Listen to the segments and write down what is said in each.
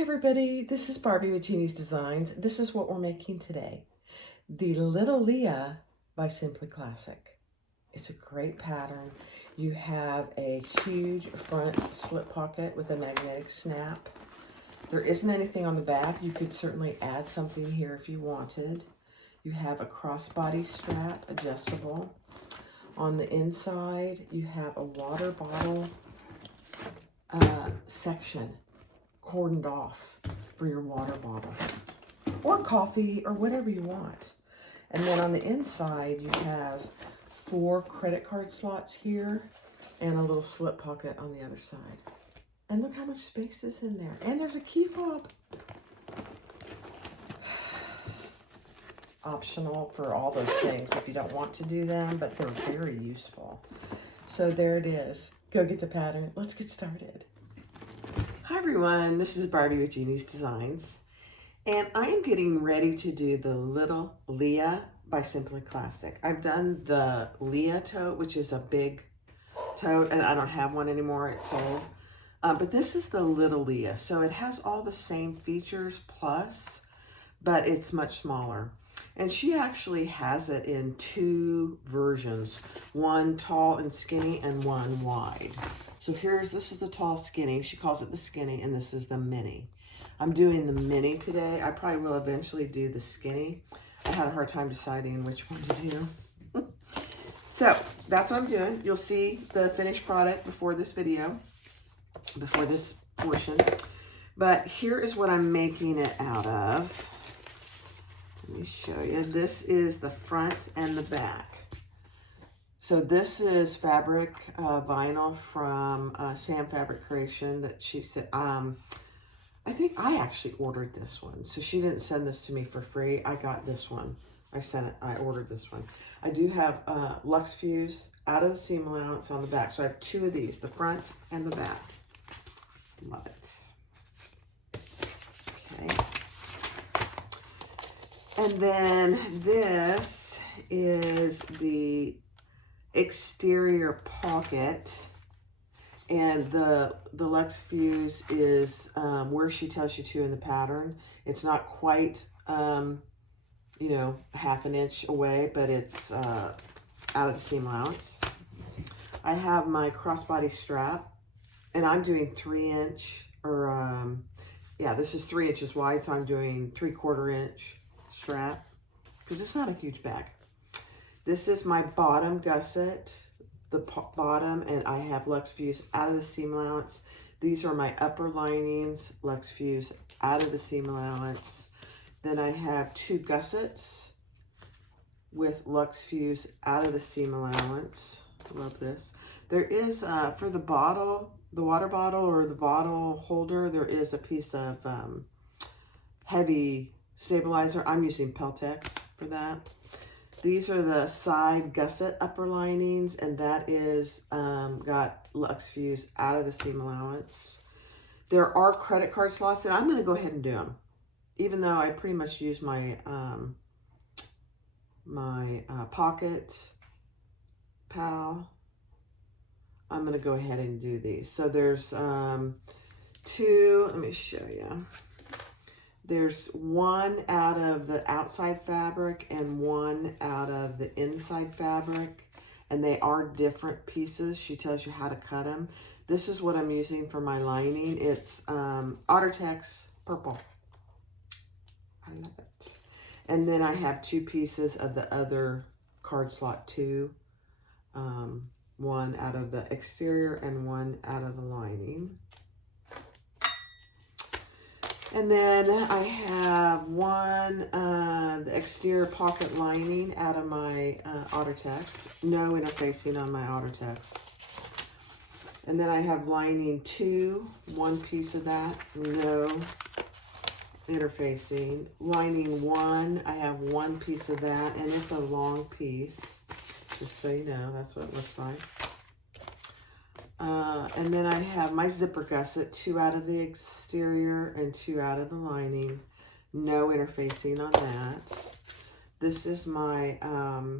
Hi everybody, this is Barbie with Jeannie's Designs. This is what we're making today. The Lil Leah by Simply Classic. It's a great pattern. You have a huge front slip pocket with a magnetic snap. There isn't anything on the back. You could certainly add something here if you wanted. You have a crossbody strap, adjustable. On the inside, you have a water bottle section cordoned off for your water bottle or coffee or whatever you want. And then on the inside, you have 4 credit card slots here and a little slip pocket on the other side. And look how much space is in there. And there's a key fob. Optional for all those things if you don't want to do them, but they're very useful. So there it is. Go get the pattern. Let's get started. Hi everyone, this is Barbie with Jeannie's Designs, and I am getting ready to do the Lil Leah by Simply Classic. I've done the Leah tote, which is a big tote, and I don't have one anymore, it's sold. But this is the Lil Leah, so it has all the same features plus, but it's much smaller. And she actually has it in 2 versions, one tall and skinny and one wide. So this is the tall skinny. She calls it the skinny, and this is the mini. I'm doing the mini today. I probably will eventually do the skinny. I had a hard time deciding which one to do. So that's what I'm doing. You'll see the finished product before this video, before this portion. But here is what I'm making it out of. Let me show you. This is the front and the back. So this is fabric vinyl from Sam Fabric Creation that she said, I think I actually ordered this one. So she didn't send this to me for free. I got this one. I ordered this one. I do have Lux Fuse out of the seam allowance on the back. So I have 2 of these, the front and the back. Love it. Okay. And then this is the exterior pocket, and the Lux Fuse is where she tells you to in the pattern. It's not quite you know, ½ an inch away, but it's out of the seam allowance. I have my crossbody strap, and I'm doing 3-inch, or yeah, this is 3 inches wide, so I'm doing 3/4 inch strap because it's not a huge bag. This is my bottom gusset, the bottom, and I have Lux Fuse out of the seam allowance. These are my upper linings, Lux Fuse out of the seam allowance. Then I have 2 gussets with Lux Fuse out of the seam allowance. Love this. There is, for the bottle, the water bottle or the bottle holder, there is a piece of heavy stabilizer. I'm using Peltex for that. These are the side gusset upper linings, and that is got Lux Fuse out of the seam allowance. There are credit card slots, and I'm going to go ahead and do them, even though I pretty much use my Pocket Pal. I'm going to go ahead and do these. So there's 2. Let me show you. There's 1 out of the outside fabric and 1 out of the inside fabric, and they are different pieces. She tells you how to cut them. This is what I'm using for my lining. It's Ottertex purple. I love it. And then I have 2 pieces of the other card slot 2. 1 out of the exterior and 1 out of the lining. And then I have 1, the exterior pocket lining out of my Ottertex. No interfacing on my Ottertex. And then I have lining 2, 1 piece of that, no interfacing. Lining 1, I have 1 piece of that, and it's a long piece, just so you know, that's what it looks like. And then I have my zipper gusset, 2 out of the exterior and 2 out of the lining. No interfacing on that. This is my, I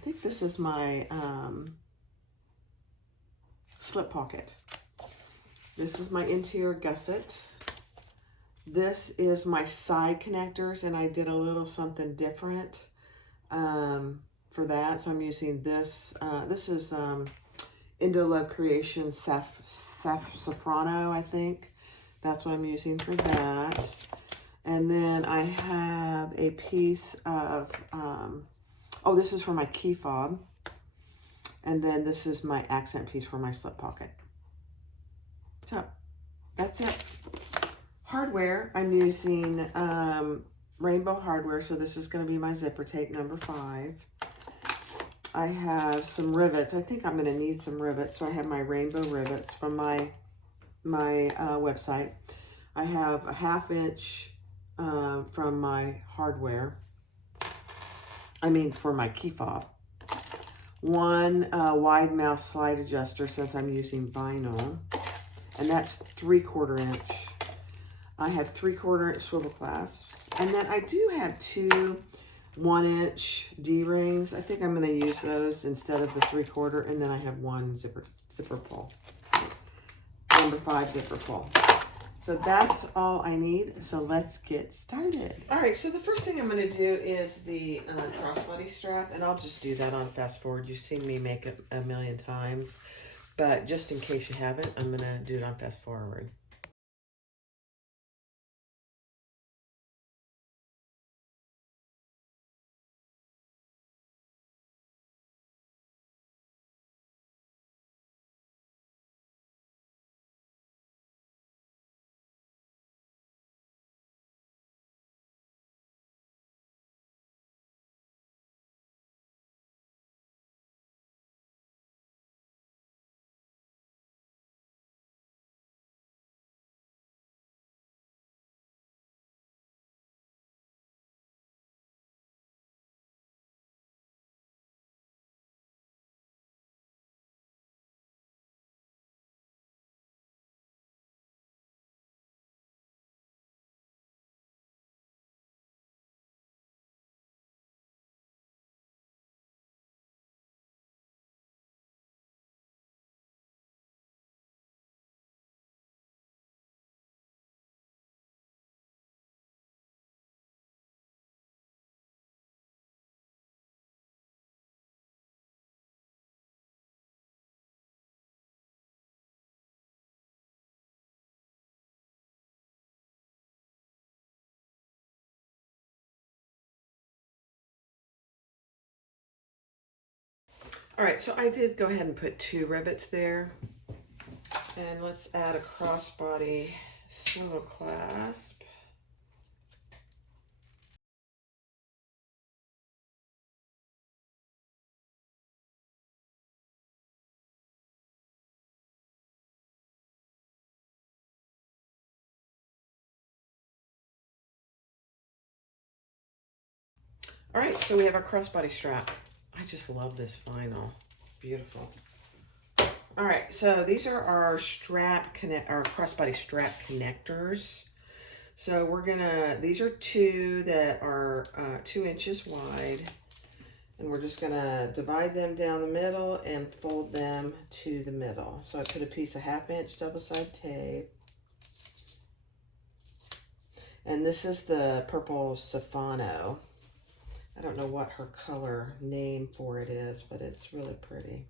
think this is my slip pocket. This is my interior gusset. This is my side connectors, and I did a little something different for that. So I'm using this. This is Indo Love Creation Safrano, I think. That's what I'm using for that. And then I have a piece of, oh, this is for my key fob. And then this is my accent piece for my slip pocket. So that's it. Hardware, I'm using Rainbow Hardware, so this is going to be my zipper tape number 5. I have some rivets. I think I'm going to need some rivets, so I have my rainbow rivets from my website. I have a 1/2 inch from my hardware. I mean, for my key fob. One wide mouth slide adjuster, since I'm using vinyl, and that's 3/4 inch. I have 3/4 inch swivel clasps, and then I do have 2 1-inch D-rings. I think I'm going to use those instead of the 3/4, and then I have one zipper pull, number 5 zipper pull. So that's all I need. So let's get started. All right, so the first thing I'm going to do is the crossbody strap, and I'll just do that on fast forward. You've seen me make it a million times, but just in case you haven't, I'm going to do it on fast forward. All right, so I did go ahead and put 2 rivets there. And let's add a crossbody swivel clasp. All right, so we have our crossbody strap. I just love this vinyl. It's beautiful. All right, so these are our crossbody strap connectors. So we're gonna, these are 2 that are 2 inches wide, and we're just gonna divide them down the middle and fold them to the middle. So I put a piece of 1/2 inch double-sided tape. And this is the purple Safrano. I don't know what her color name for it is, but it's really pretty.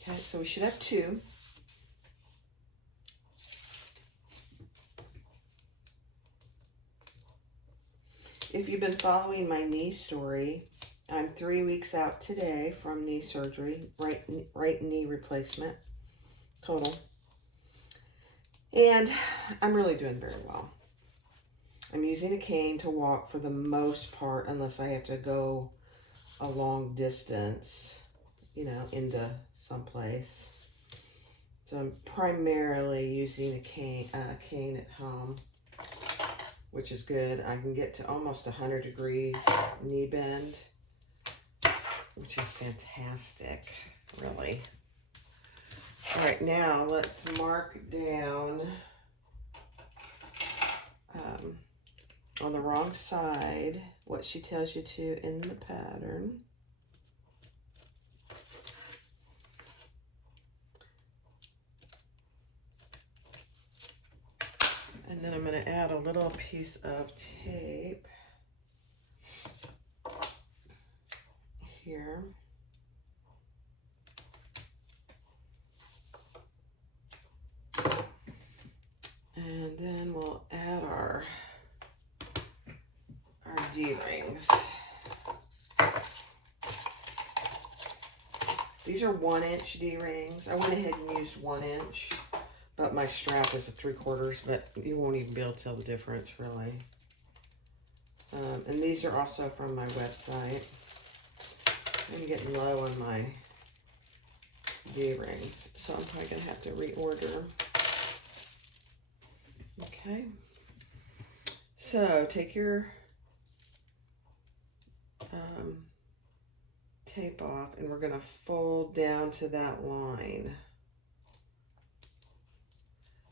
Okay, so we should have 2. If you've been following my knee story, I'm 3 weeks out today from knee surgery, right knee replacement, total. And I'm really doing very well. I'm using a cane to walk for the most part, unless I have to go a long distance, you know, into someplace. So I'm primarily using a cane at home, which is good. I can get to almost 100 degrees knee bend, which is fantastic, really. All right, now let's mark down on the wrong side what she tells you to in the pattern. And then I'm going to add a little piece of tape here. And then we'll add our D-rings. These are 1-inch D-rings. I went ahead and used 1 inch, but my strap is a 3/4, but you won't even be able to tell the difference really. And these are also from my website. I'm getting low on my D-rings, so I'm probably gonna have to reorder. Okay, so take your tape off, and we're gonna fold down to that line,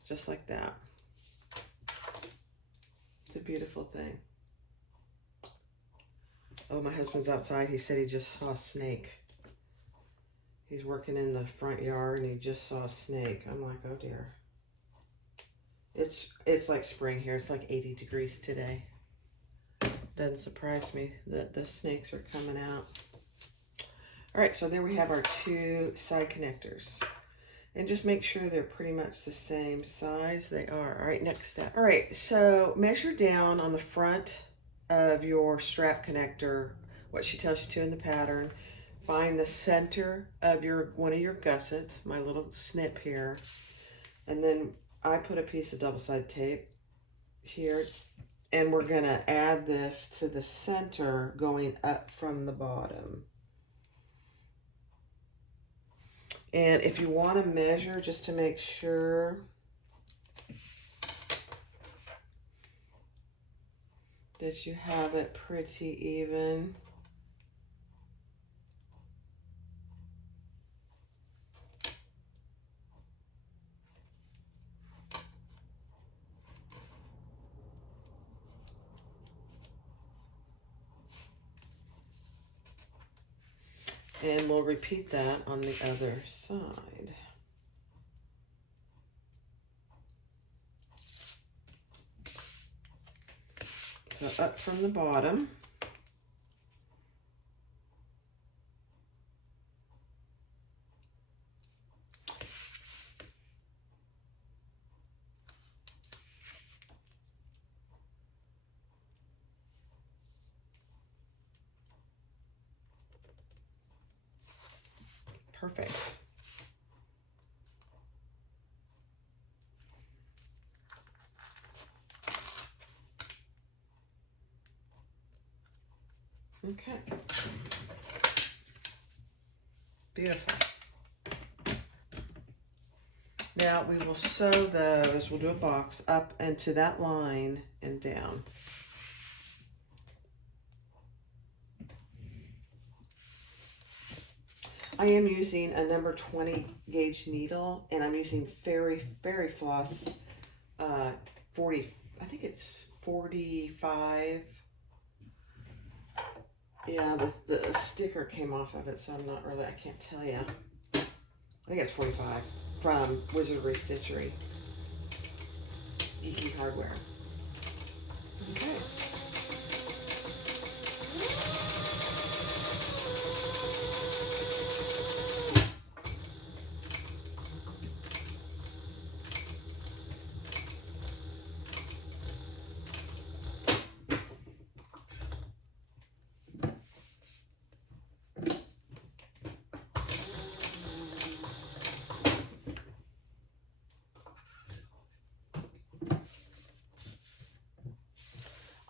just like that. It's a beautiful thing. Oh, my husband's outside. He said he just saw a snake. He's working in the front yard and he just saw a snake. I'm like, oh dear. It's like spring here. It's like 80 degrees today. Doesn't surprise me that the snakes are coming out. All right, so there we have our 2 side connectors. And just make sure they're pretty much the same size. They are. All right, next step. All right, so measure down on the front of your strap connector, what she tells you to in the pattern. Find the center of one of your gussets, my little snip here. And then I put a piece of double-sided tape here, and we're gonna add this to the center going up from the bottom. And if you want to measure just to make sure that you have it pretty even, and we'll repeat that on the other side. So up from the bottom. Perfect. Okay. Beautiful. Now we will sew those, we'll do a box up into that line and down. I am using a number 20 gauge needle, and I'm using Fairy Floss 40, I think it's 45. Yeah, the sticker came off of it, so I'm not really, I can't tell you. I think it's 45 from Wizardry Stitchery. Geeky Hardware. Okay.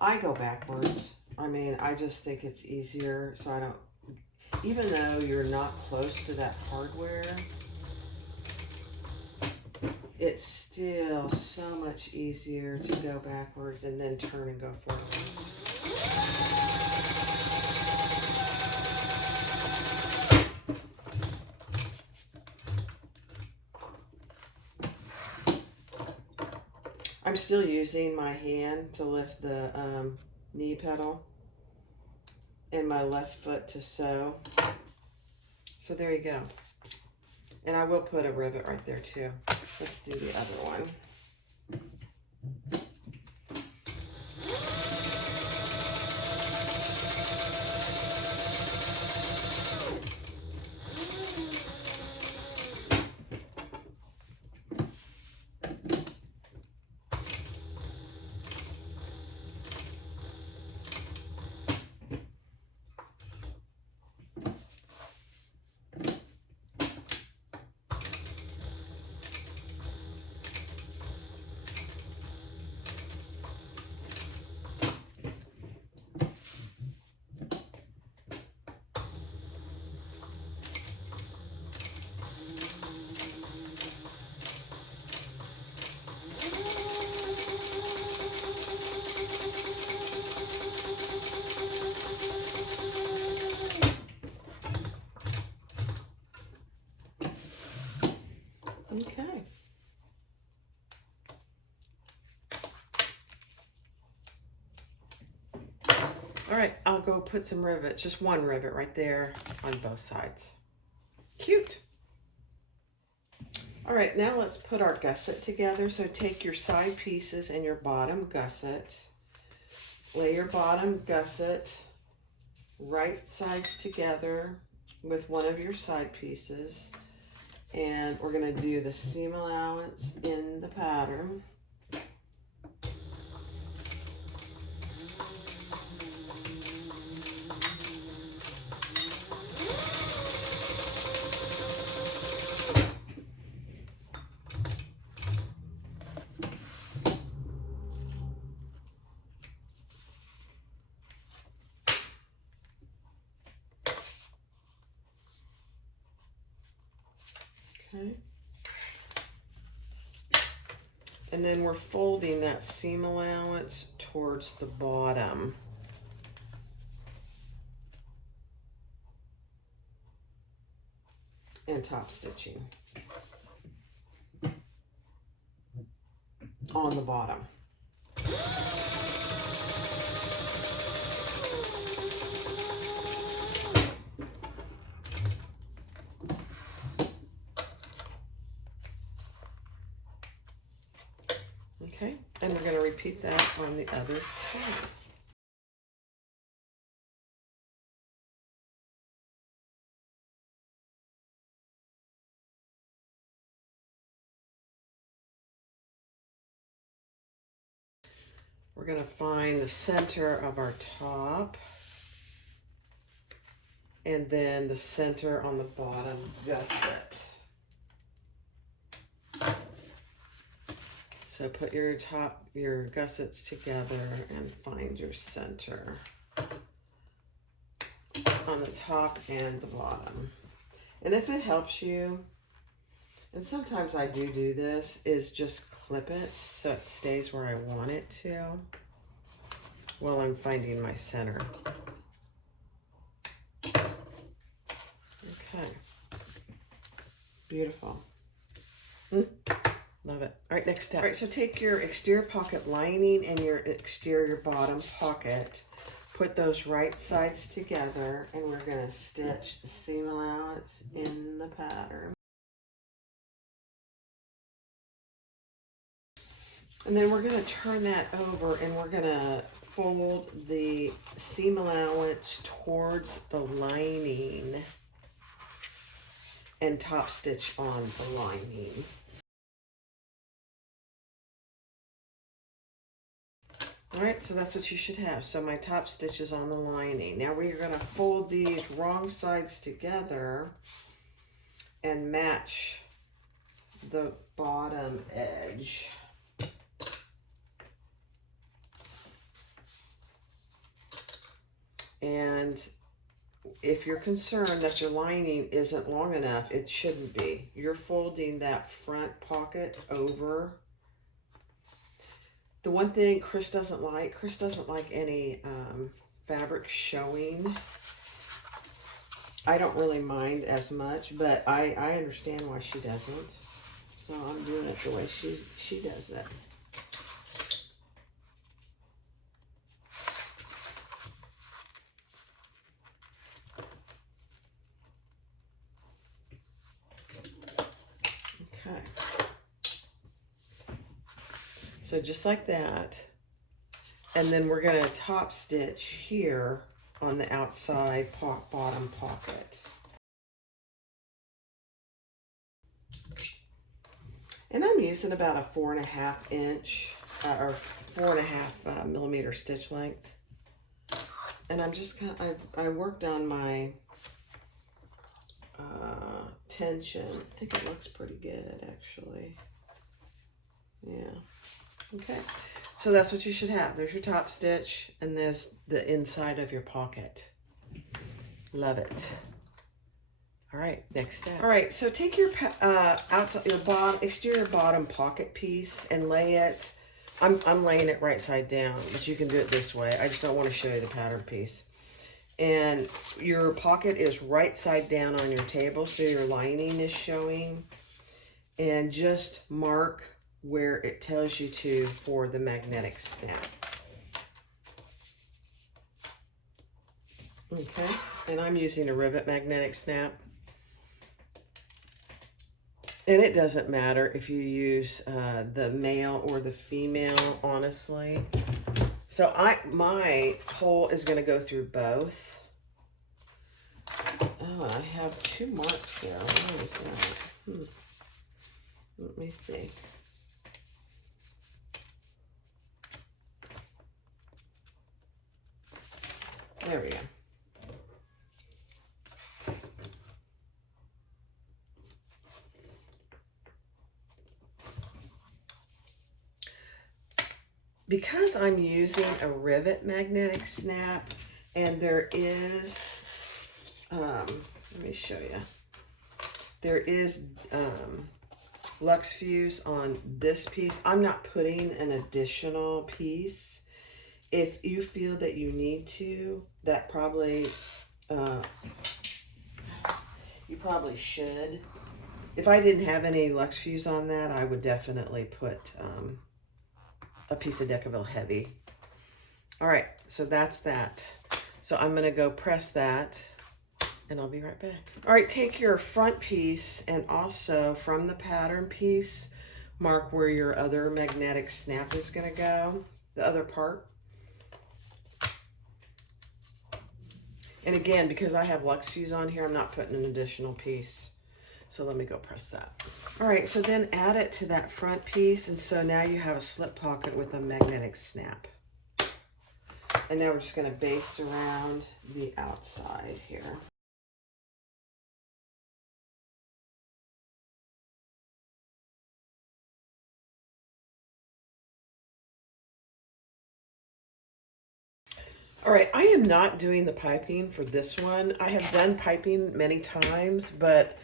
I go backwards. I mean, I just think it's easier, so I don't, even though you're not close to that hardware, it's still so much easier to go backwards and then turn and go forwards. I'm still using my hand to lift the knee pedal and my left foot to sew. So there you go. And I will put a rivet right there too. Let's do the other one. Okay. All right, I'll go put some rivets, just one rivet right there on both sides. Cute. All right, now let's put our gusset together. So take your side pieces and your bottom gusset. Lay your bottom gusset right sides together with one of your side pieces. And we're gonna do the seam allowance in the pattern. Okay. And then we're folding that seam allowance towards the bottom. And top stitching on the bottom. Okay, and we're going to repeat that on the other side. We're going to find the center of our top and then the center on the bottom gusset. So put your gussets together and find your center on the top and the bottom. And if it helps you, and sometimes I do this, is just clip it so it stays where I want it to while I'm finding my center. Okay. Beautiful. Love it. All right, next step. All right, so take your exterior pocket lining and your exterior bottom pocket, put those right sides together, and we're going to stitch the seam allowance in the pattern. And then we're going to turn that over and we're going to fold the seam allowance towards the lining and top stitch on the lining. All right, so that's what you should have. So my top stitch is on the lining. Now we're going to fold these wrong sides together and match the bottom edge. And if you're concerned that your lining isn't long enough, it shouldn't be. You're folding that front pocket over. The one thing Chris doesn't like any fabric showing. I don't really mind as much, but I understand why she doesn't. So I'm doing it the way she does it. So just like that. And then we're going to top stitch here on the outside bottom pocket. And I'm using about a 4.5 inch or 4.5 millimeter stitch length. And I'm just I worked on my tension. I think it looks pretty good, actually. Yeah. Okay. So that's what you should have. There's your top stitch, and there's the inside of your pocket. Love it. All right, next step. All right, so take your outside, your exterior bottom pocket piece and lay it. I'm laying it right side down, but you can do it this way. I just don't want to show you the pattern piece. And your pocket is right side down on your table, so your lining is showing. And just mark where it tells you to for the magnetic snap. Okay, and I'm using a rivet magnetic snap. And it doesn't matter if you use the male or the female, honestly. So my hole is going to go through both. Oh, I have 2 marks there. What is that? Let me see. There we go. Because I'm using a rivet magnetic snap, and there is, let me show you. There is Lux Fuse on this piece. I'm not putting an additional piece. If you feel that you need to, that probably, you probably should. If I didn't have any Lux Fuse on that, I would definitely put a piece of Decaville Heavy. All right, so that's that. So I'm gonna go press that, and I'll be right back. All right, take your front piece and also from the pattern piece, mark where your other magnetic snap is gonna go, the other part. And again, because I have Lux Fuse on here, I'm not putting an additional piece. So let me go press that. All right, so then add it to that front piece. And so now you have a slip pocket with a magnetic snap. And now we're just gonna baste around the outside here. All right, I am not doing the piping for this one. I have done piping many times, but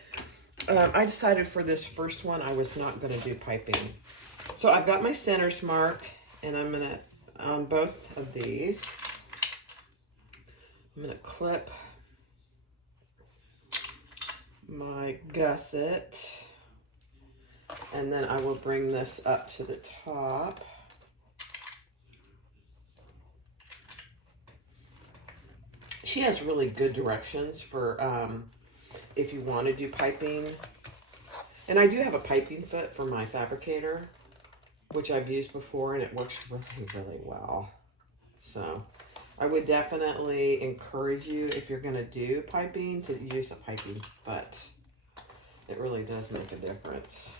I decided for this first one, I was not gonna do piping. So I've got my centers marked, and I'm gonna, on both of these, I'm gonna clip my gusset, and then I will bring this up to the top. She has really good directions for if you want to do piping. And I do have a piping foot for my fabricator, which I've used before, and it works really, really well. So I would definitely encourage you, if you're going to do piping, to use a piping foot. It really does make a difference.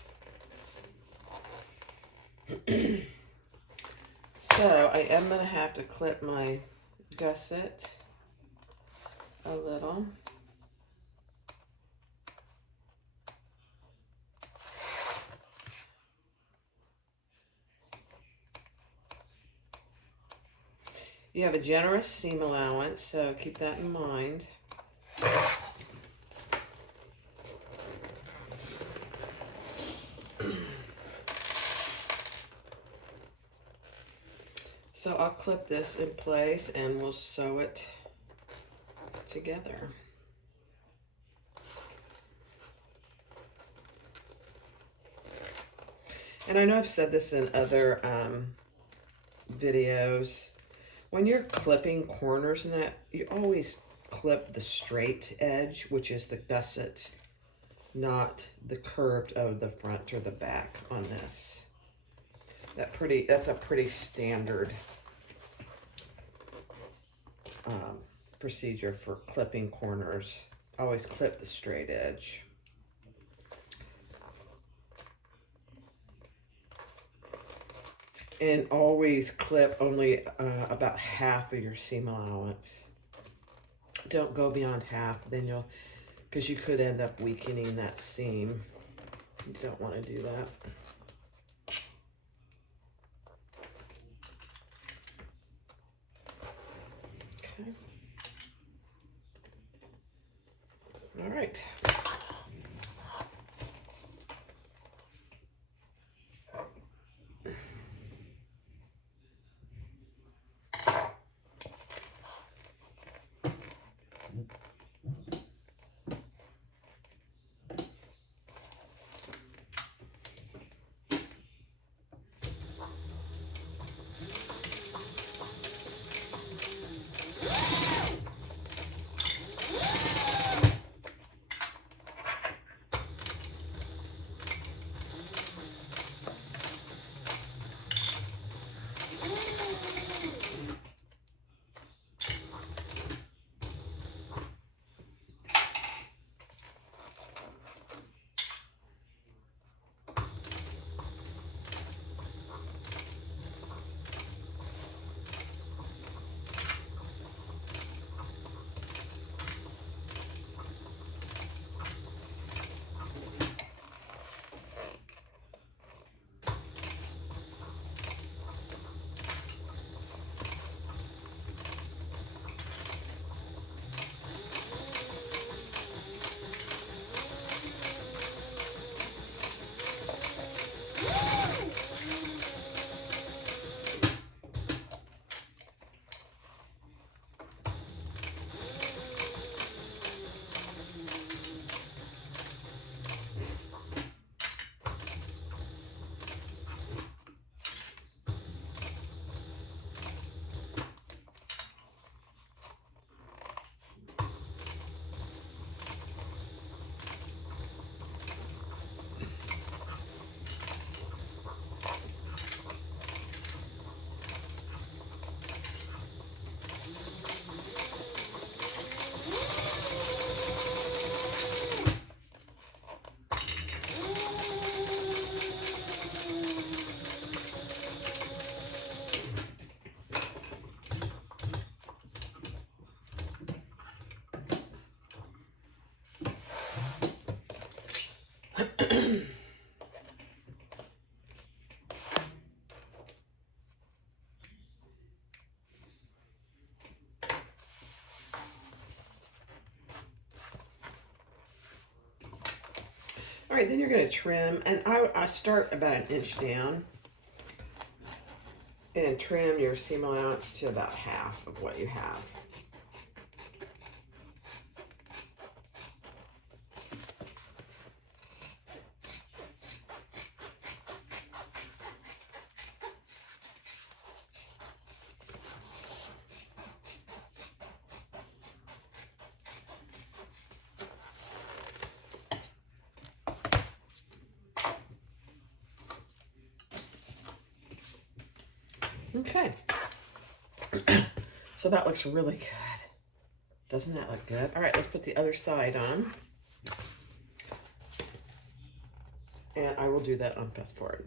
So I am going to have to clip my gusset a little. You have a generous seam allowance, so keep that in mind. So I'll clip this in place and we'll sew it together. And I know I've said this in other videos. When you're clipping corners and that, you always clip the straight edge, which is the gusset, not the curved of the front or the back on this. That's a pretty standard procedure for clipping corners. Always clip the straight edge. And always clip only about half of your seam allowance. Don't go beyond half, then because you could end up weakening that seam. You don't want to do that. Okay. All right. All right, then you're going to trim, and I start about an inch down and trim your seam allowance to about half of what you have. Okay. So that looks really good. Doesn't that look good? All right, let's put the other side on. And I will do that on fast forward.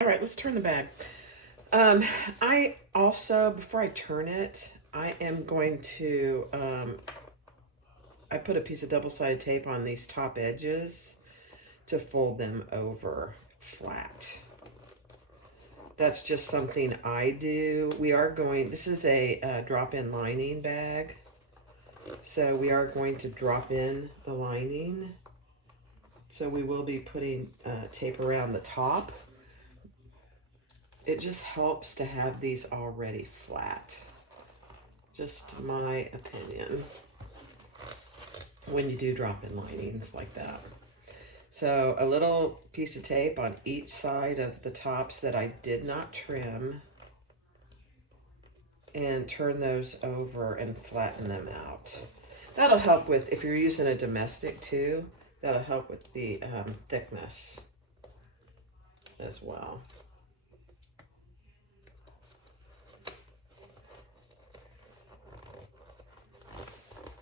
All right, let's turn the bag. I also, before I turn it, I am going to, I put a piece of double-sided tape on these top edges to fold them over flat. That's just something I do. This is a drop-in lining bag. So we are going to drop in the lining. So we will be putting tape around the top. It just helps to have these already flat. Just my opinion. When you do drop-in linings like that. So a little piece of tape on each side of the tops that I did not trim, and turn those over and flatten them out. That'll help with, if you're using a domestic too, that'll help with the thickness as well.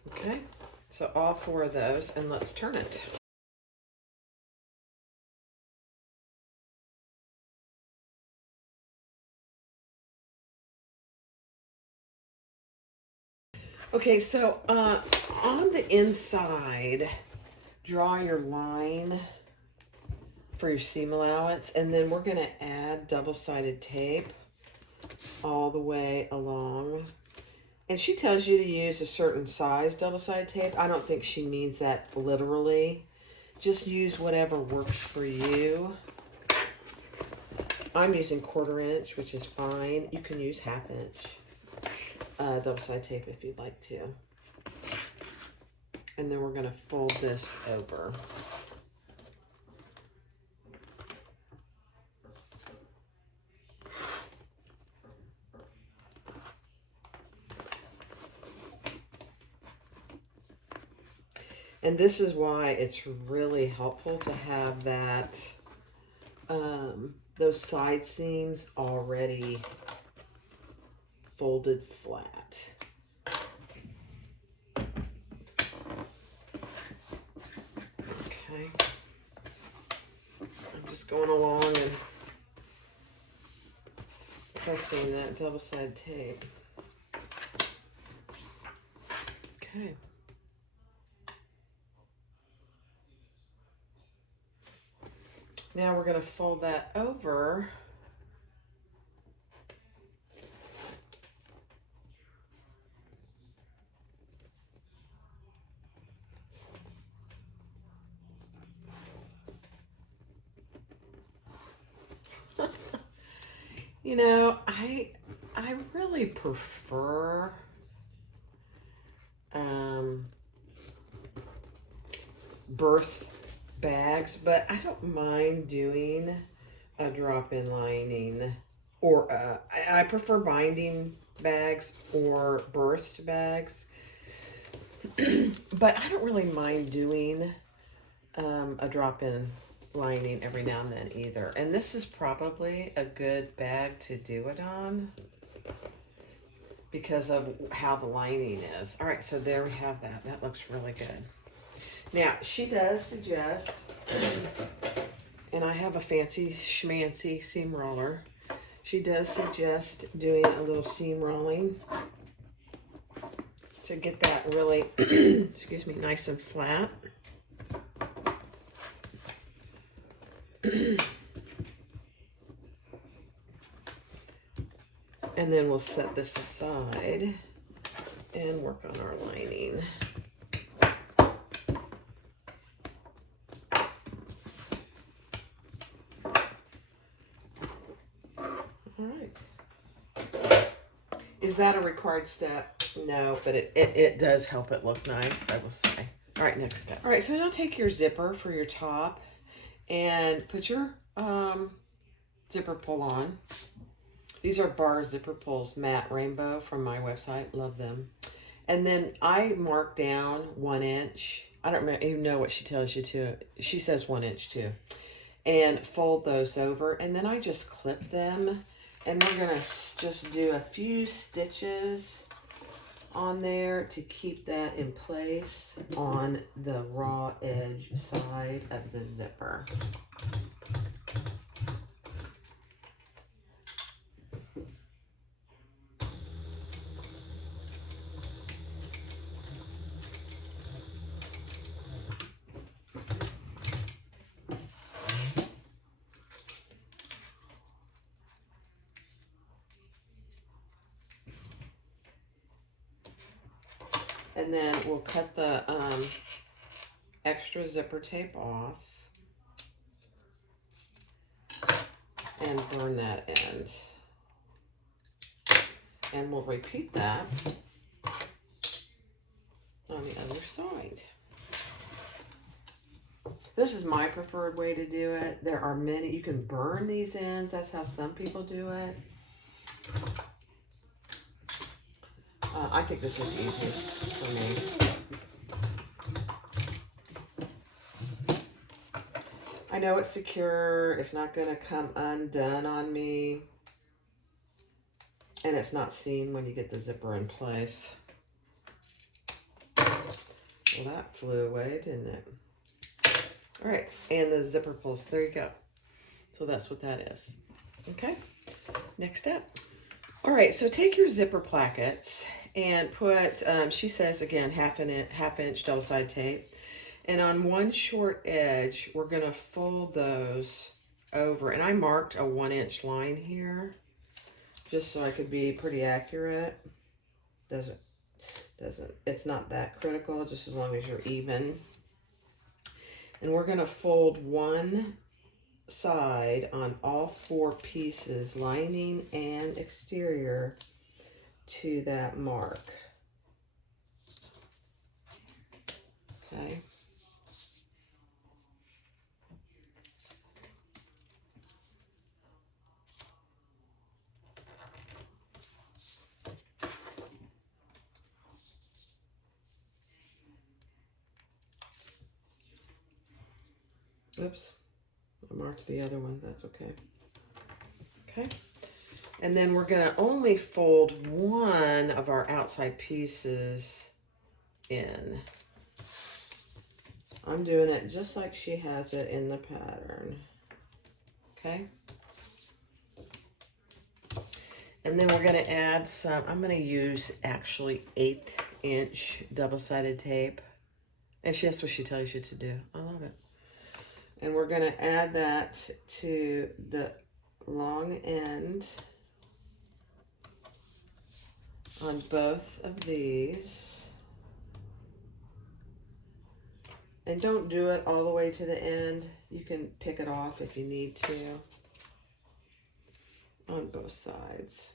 Okay, so all 4 of those, and let's turn it. Okay, so on the inside, draw your line for your seam allowance, and then we're going to add double-sided tape all the way along. And she tells you to use a certain size double-sided tape. I don't think she means that literally. Just use whatever works for you. I'm using 1/4 inch, which is fine. You can use 1/2 inch double-sided tape if you'd like to. And then we're going to fold this over. And this is why it's really helpful to have that, those side seams already folded flat. Okay. I'm just going along and pressing that double-sided tape. Okay. Now we're going to fold that over. You know, I really prefer birth bags, but I don't mind doing a drop-in lining, or I prefer binding bags or birthed bags, but I don't really mind doing a drop-in lining every now and then either. And this is probably a good bag to do it on because of how the lining is. All right, so there we have that. That looks really good. Now, she does suggest, and I have a fancy schmancy seam roller. She does suggest doing a little seam rolling to get that really, excuse me, nice and flat. And then we'll set this aside and work on our lining. All right. Is that a required step? No, but it does help it look nice, I will say. All right, next step. All right, so now take your zipper for your top and put your zipper pull on. These are bar zipper pulls, matte rainbow, from my website. Love them. And then I mark down 1 inch. I don't even know what she tells you to. She says 1 inch too. And fold those over. And then I just clip them. And we're going to just do a few stitches on there to keep that in place on the raw edge side of the zipper. And then we'll cut the extra zipper tape off and burn that end. And we'll repeat that on the other side. This is my preferred way to do it. There are many, you can burn these ends. That's how some people do it. I think this is easiest for me. I know it's secure. It's not going to come undone on me. And it's not seen when you get the zipper in place. Well, that flew away, didn't it? All right, and the zipper pulls. There you go. So that's what that is. Okay, next step. All right, so take your zipper plackets and put, she says again, half inch double side tape. And on one short edge, we're gonna fold those over. And I marked a 1-inch line here, just so I could be pretty accurate. It's not that critical, just as long as you're even. And we're gonna fold one side on all 4 pieces, lining and exterior, to that mark. Okay. Oops, I marked the other one, that's okay. Okay, and then we're gonna only fold one of our outside pieces in. I'm doing it just like she has it in the pattern. Okay, and then we're gonna add some, I'm gonna use actually 1/8 inch double-sided tape. And that's what she tells you to do. I love it. And we're gonna add that to the long end on both of these. And don't do it all the way to the end. You can pick it off if you need to on both sides.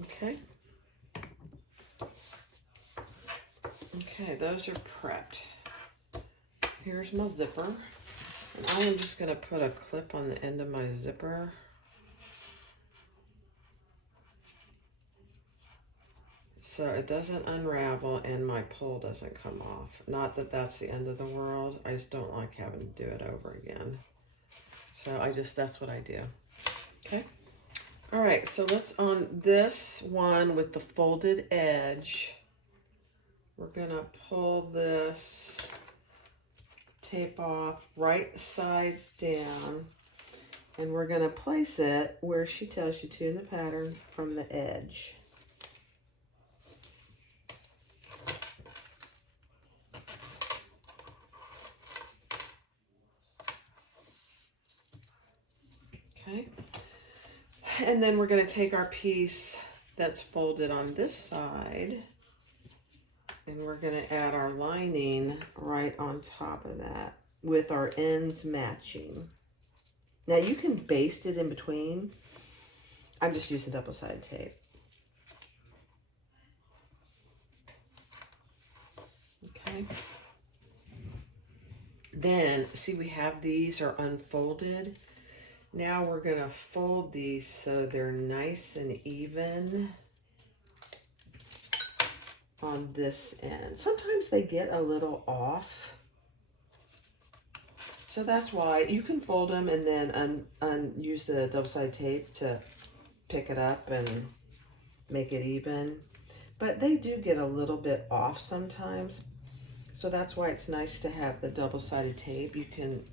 Okay. Okay, those are prepped. Here's my zipper. And I am just going to put a clip on the end of my zipper. So it doesn't unravel and my pull doesn't come off. Not that that's the end of the world. I just don't like having to do it over again. So that's what I do. Okay. All right, so let's, on this one with the folded edge, we're gonna pull this tape off right sides down, and we're gonna place it where she tells you to in the pattern from the edge. Okay. And then we're going to take our piece that's folded on this side, and we're going to add our lining right on top of that with our ends matching. Now you can baste it in between. I'm just using double-sided tape. Okay. Then, see, we have these are unfolded. Now we're going to fold these so they're nice and even on this end. Sometimes they get a little off. So that's why you can fold them and then use the double-sided tape to pick it up and make it even. But they do get a little bit off sometimes. So that's why it's nice to have the double-sided tape. You can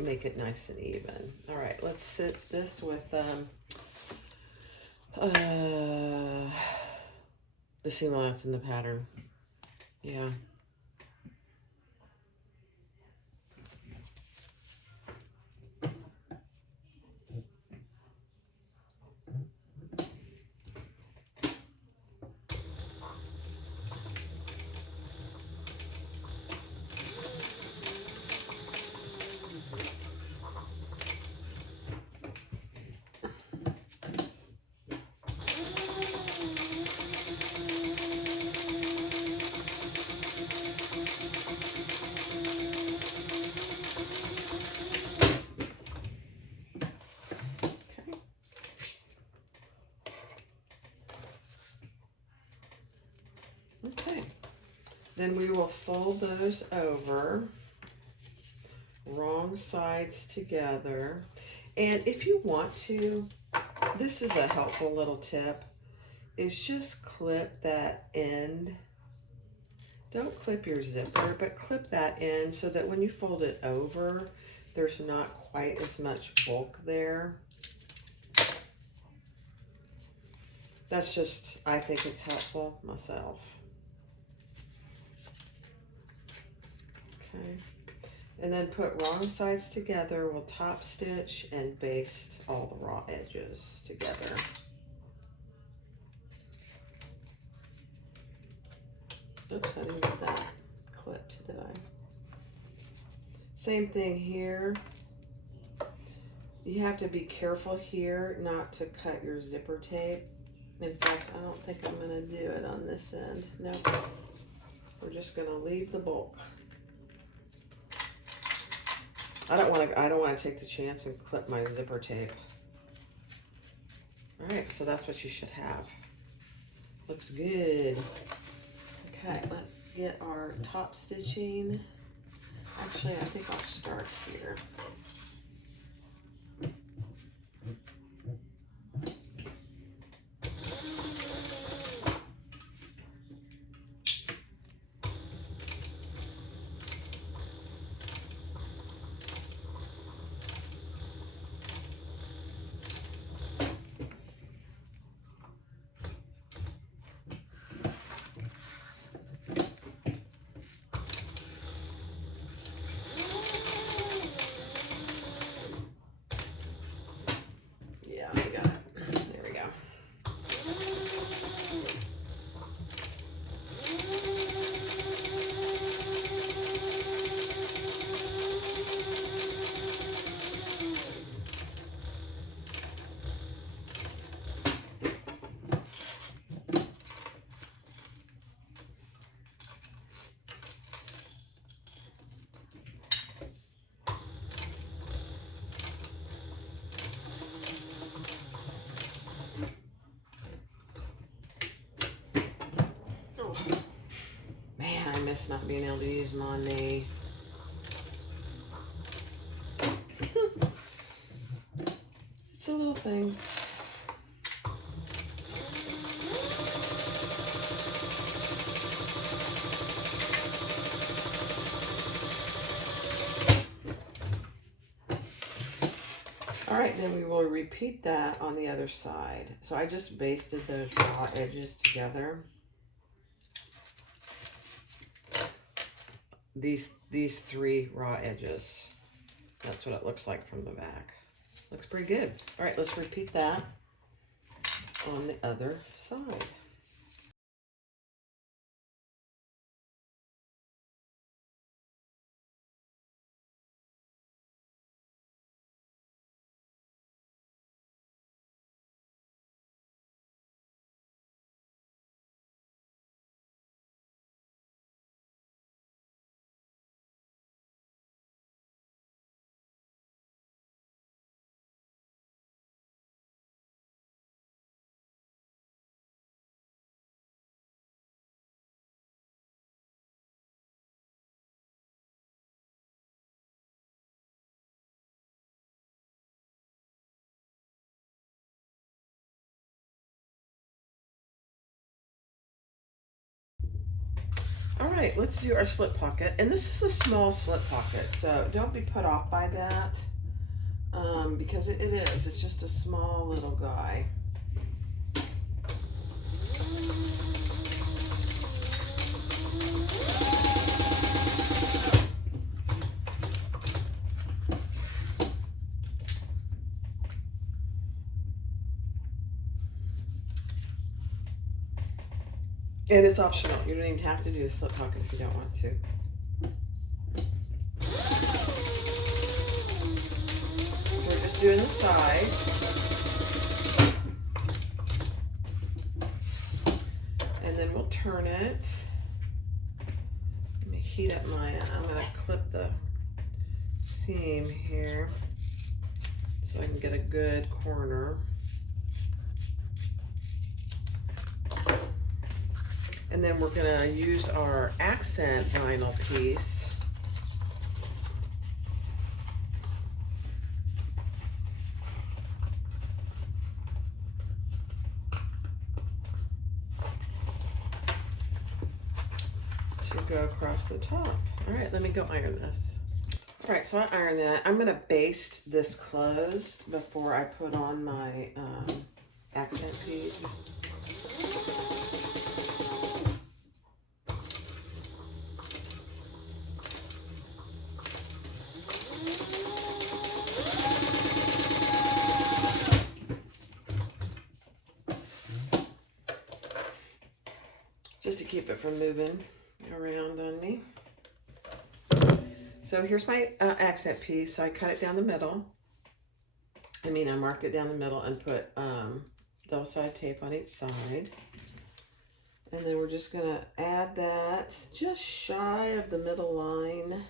make it nice and even. All right, let's sit this with the seam allowance in the pattern. Yeah. Then we will fold those over, wrong sides together. And if you want to, this is a helpful little tip, is just clip that end. Don't clip your zipper, but clip that end so that when you fold it over, there's not quite as much bulk there. That's just, I think it's helpful myself. Okay. And then put wrong sides together. We'll top stitch and baste all the raw edges together. Oops, I didn't get that clipped, did I? Same thing here. You have to be careful here not to cut your zipper tape. In fact, I don't think I'm going to do it on this end. Nope. We're just going to leave the bulk. I don't want to take the chance and clip my zipper tape. All right, so that's what you should have. Looks good. Okay, let's get our top stitching. Actually, I think I'll start here. Man, I miss not being able to use my knee. It's the little things. All right, then we will repeat that on the other side. So I just basted those raw edges together. These three raw edges. That's what it looks like from the back. Looks pretty good. All right, let's repeat that on the other side. All right, let's do our slip pocket. And this is a small slip pocket, so don't be put off by that because it is. It's just a small little guy. And it's optional. You don't even have to do a slip pocket if you don't want to. So we're just doing the side. And then we'll turn it. Let me heat up my, I'm going to clip the seam here so I can get a good corner. And then we're gonna use our accent vinyl piece to go across the top. All right, let me go iron this. All right, so I ironed that. I'm gonna baste this closed before I put on my accent piece. Just to keep it from moving around on me. So here's my accent piece. So I cut it down the middle. I marked it down the middle and put double-sided tape on each side. And then we're just gonna add that just shy of the middle line.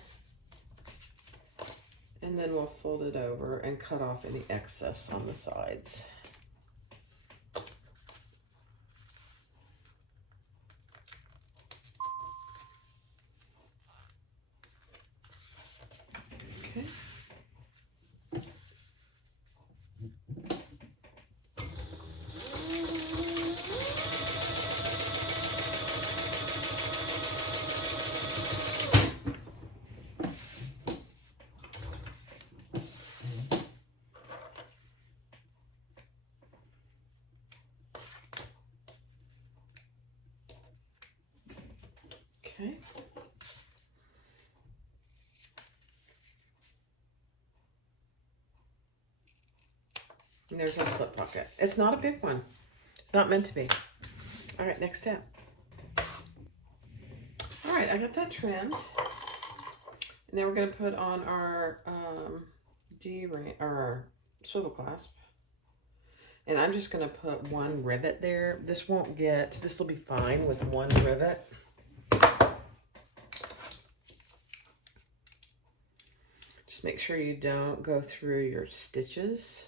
And then we'll fold it over and cut off any excess on the sides. Okay. Okay. And there's our slip pocket. It's not a big one. It's not meant to be. All right, next step. All right, I got that trimmed. And then we're gonna put on our D-ring, our swivel clasp. And I'm just gonna put one rivet there. This will be fine with one rivet. Just make sure you don't go through your stitches.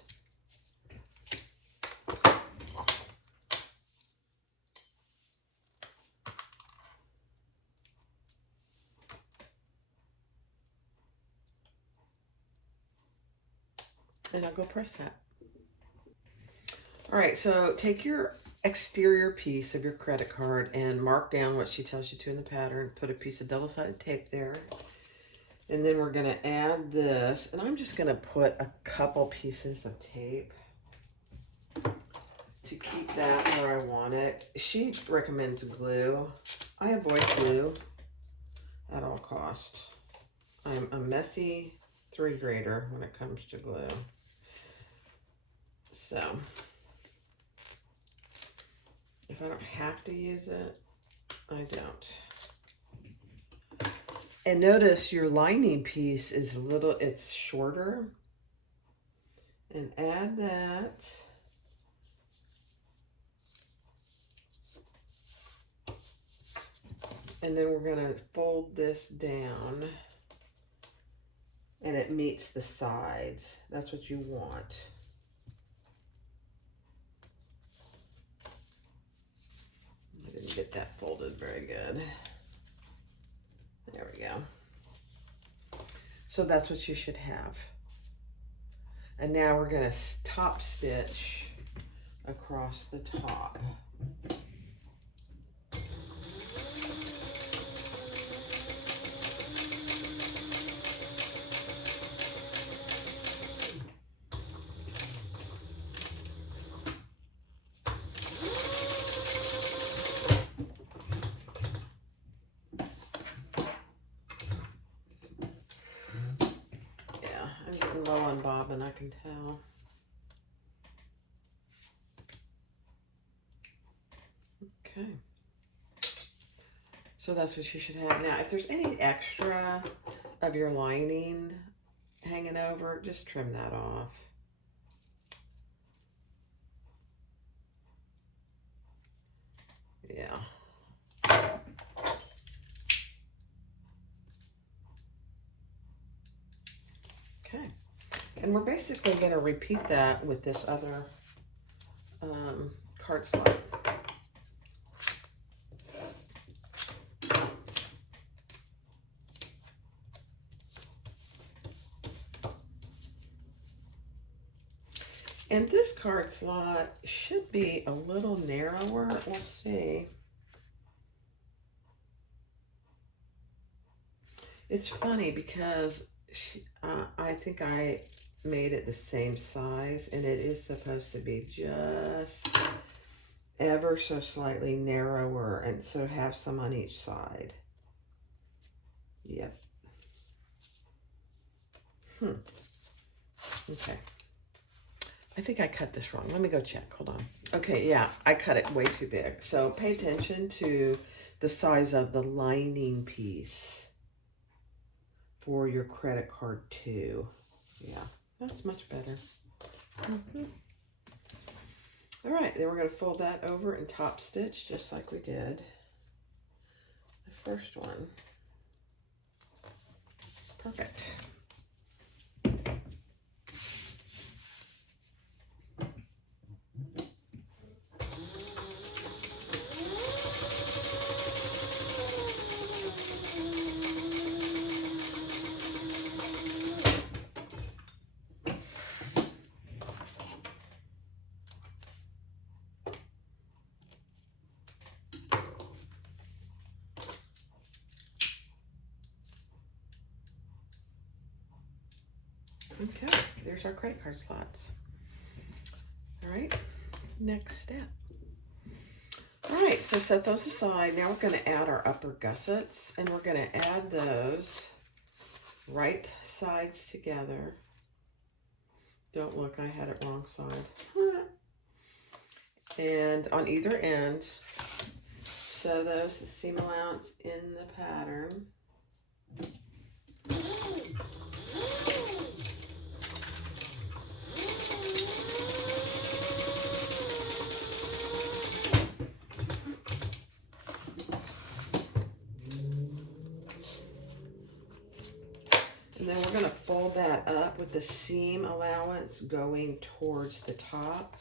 And I'll go press that. All right, so take your exterior piece of your credit card and mark down what she tells you to in the pattern. Put a piece of double-sided tape there. And then we're gonna add this, and I'm just gonna put a couple pieces of tape to keep that where I want it. She recommends glue. I avoid glue at all costs. I'm a messy 3rd grader when it comes to glue. So, if I don't have to use it, I don't. And notice your lining piece is it's shorter. And add that. And then we're gonna fold this down and it meets the sides. That's what you want. I didn't get that folded very good. There we go. So that's what you should have. And now we're gonna top stitch across the top. Low on bobbin, I can tell. Okay. So that's what you should have. Now, if there's any extra of your lining hanging over, just trim that off. Yeah. Okay. And we're basically going to repeat that with this other card slot. And this card slot should be a little narrower. We'll see. It's funny because I think I made it the same size, and it is supposed to be just ever so slightly narrower, and so have some on each side. Yep. Okay. I think I cut this wrong. Let me go check. Hold on. Okay, yeah, I cut it way too big. So pay attention to the size of the lining piece for your credit card too. Yeah, that's much better. All right, then we're going to fold that over and top stitch just like we did the first one. Perfect. Okay, there's our credit card slots. All right, next step. All right, so set those aside. Now we're going to add our upper gussets, and we're going to add those right sides together. Don't look, I had it wrong side. And on either end, sew those, the seam allowance in the pattern. And then we're going to fold that up with the seam allowance going towards the top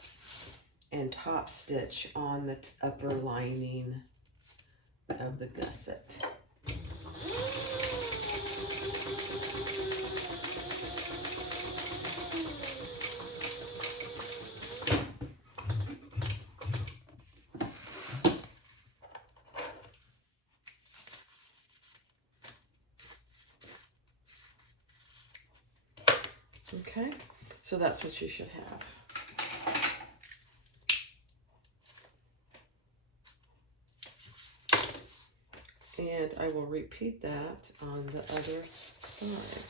and top stitch on the upper lining of the gusset. Okay, so that's what you should have. And I will repeat that on the other side.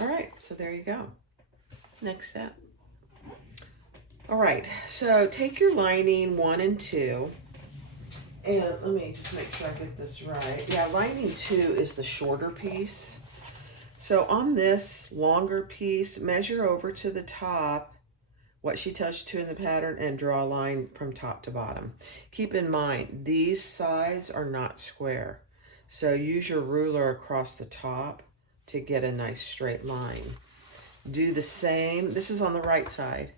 All right, so there you go. Next step. All right, so take your lining 1 and 2, and let me just make sure I get this right. Yeah, lining 2 is the shorter piece. So on this longer piece, measure over to the top what she tells you to in the pattern and draw a line from top to bottom. Keep in mind, these sides are not square. So use your ruler across the top to get a nice straight line. Do the same, this is on the right side.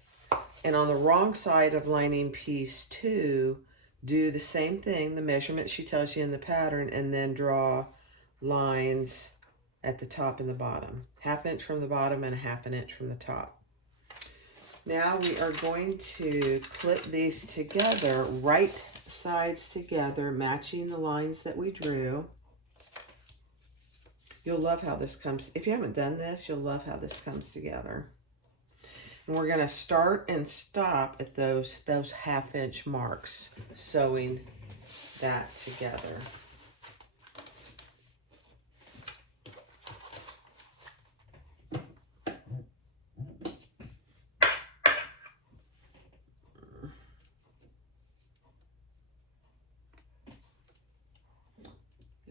And on the wrong side of lining piece 2, do the same thing, the measurement she tells you in the pattern, and then draw lines at the top and the bottom. 1/2 inch from the bottom and 1/2 inch from the top. Now we are going to clip these together, right sides together, matching the lines that we drew. You'll love how this comes. If you haven't done this, you'll love how this comes together. And we're gonna start and stop at those 1/2 inch marks, sewing that together.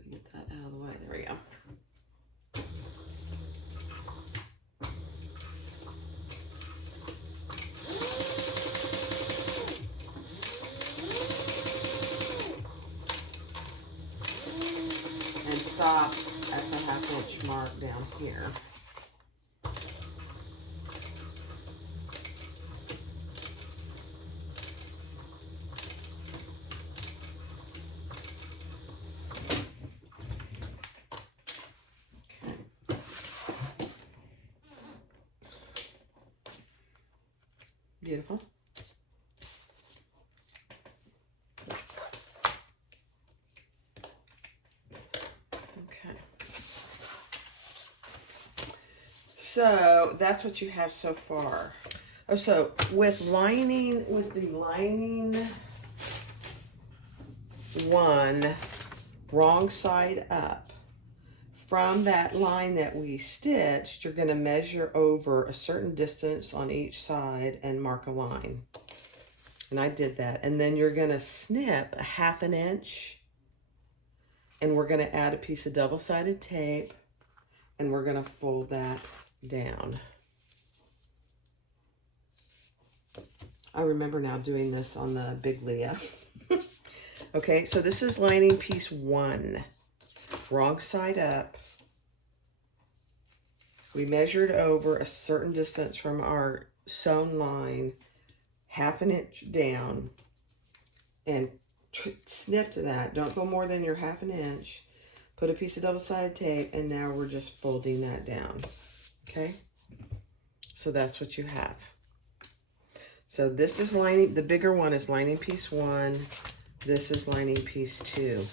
Get that out of the way. There we go. And stop at the 1/2 inch mark down here. Beautiful. Okay. So that's what you have so far. Oh, so with the lining one, wrong side up, from that line that we stitched, you're going to measure over a certain distance on each side and mark a line. And I did that. And then you're going to snip a 1/2 inch, and we're going to add a piece of double-sided tape, and we're going to fold that down. I remember now doing this on the Big Leah. Okay, so this is lining piece 1. Wrong side up. We measured over a certain distance from our sewn line, 1/2 inch down, and snip to that. Don't go more than your 1/2 inch. Put a piece of double-sided tape, and now we're just folding that down. Okay? So that's what you have. So this is lining, the bigger one is lining piece 1. This is lining piece 2.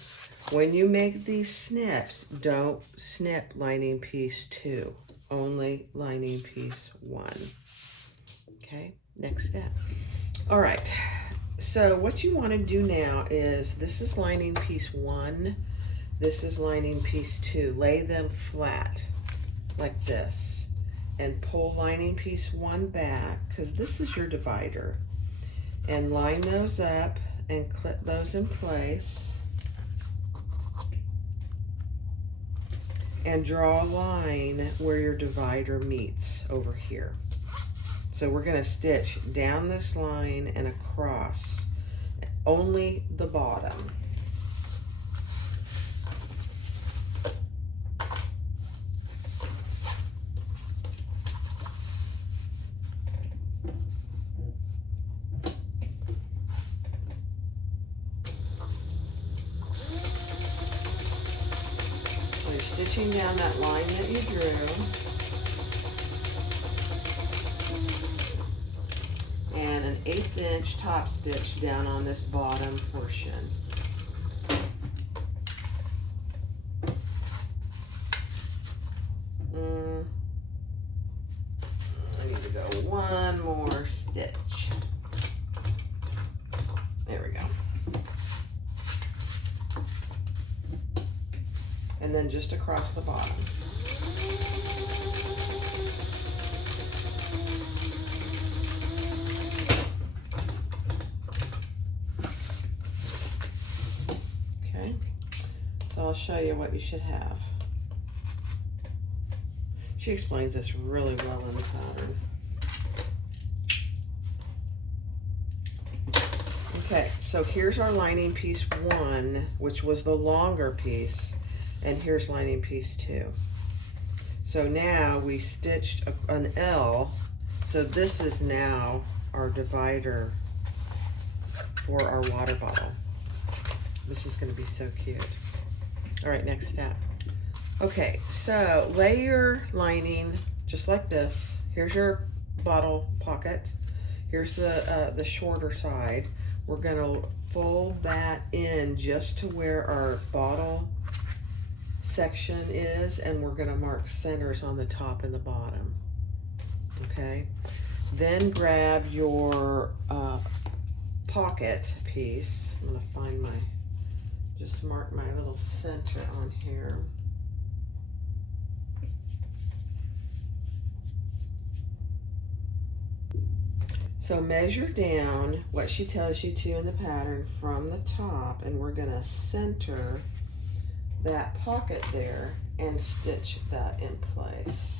When you make these snips, don't snip lining piece 2, only lining piece 1. Okay, next step. All right, so what you want to do now is, this is lining piece 1, this is lining piece 2. Lay them flat like this and pull lining piece 1 back, because this is your divider, and line those up and clip those in place, and draw a line where your divider meets over here. So we're going to stitch down this line and across, only the bottom. So you're stitching down that line that you drew. And an 1/8 inch top stitch down on this bottom portion. I need to go one more stitch. There we go. And then just across the bottom. Okay, so I'll show you what you should have. She explains this really well in the pattern. Okay, so here's our lining piece 1, which was the longer piece, and here's lining piece 2. So now we stitched an L, so this is now our divider for our water bottle. This is going to be so cute. All right, next step. Okay, so lay your lining just like this. Here's your bottle pocket. Here's the shorter side. We're gonna fold that in just to where our bottle section is, and we're gonna mark centers on the top and the bottom. Okay, Then grab your pocket piece. I'm gonna find my, just mark my little center on here. So measure down what she tells you to in the pattern from the top, and we're gonna center that pocket there and stitch that in place.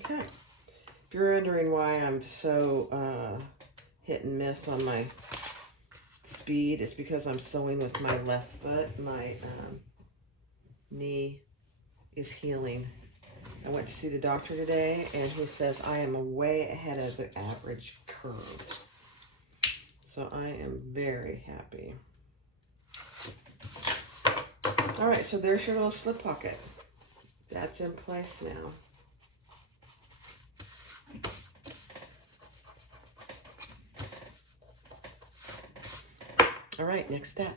Okay, if you're wondering why I'm so hit and miss on my speed, it's because I'm sewing with my left foot. My knee is healing. I went to see the doctor today, and he says I am way ahead of the average curve. So I am very happy. All right, so there's your little slip pocket. That's in place now. All right, next step.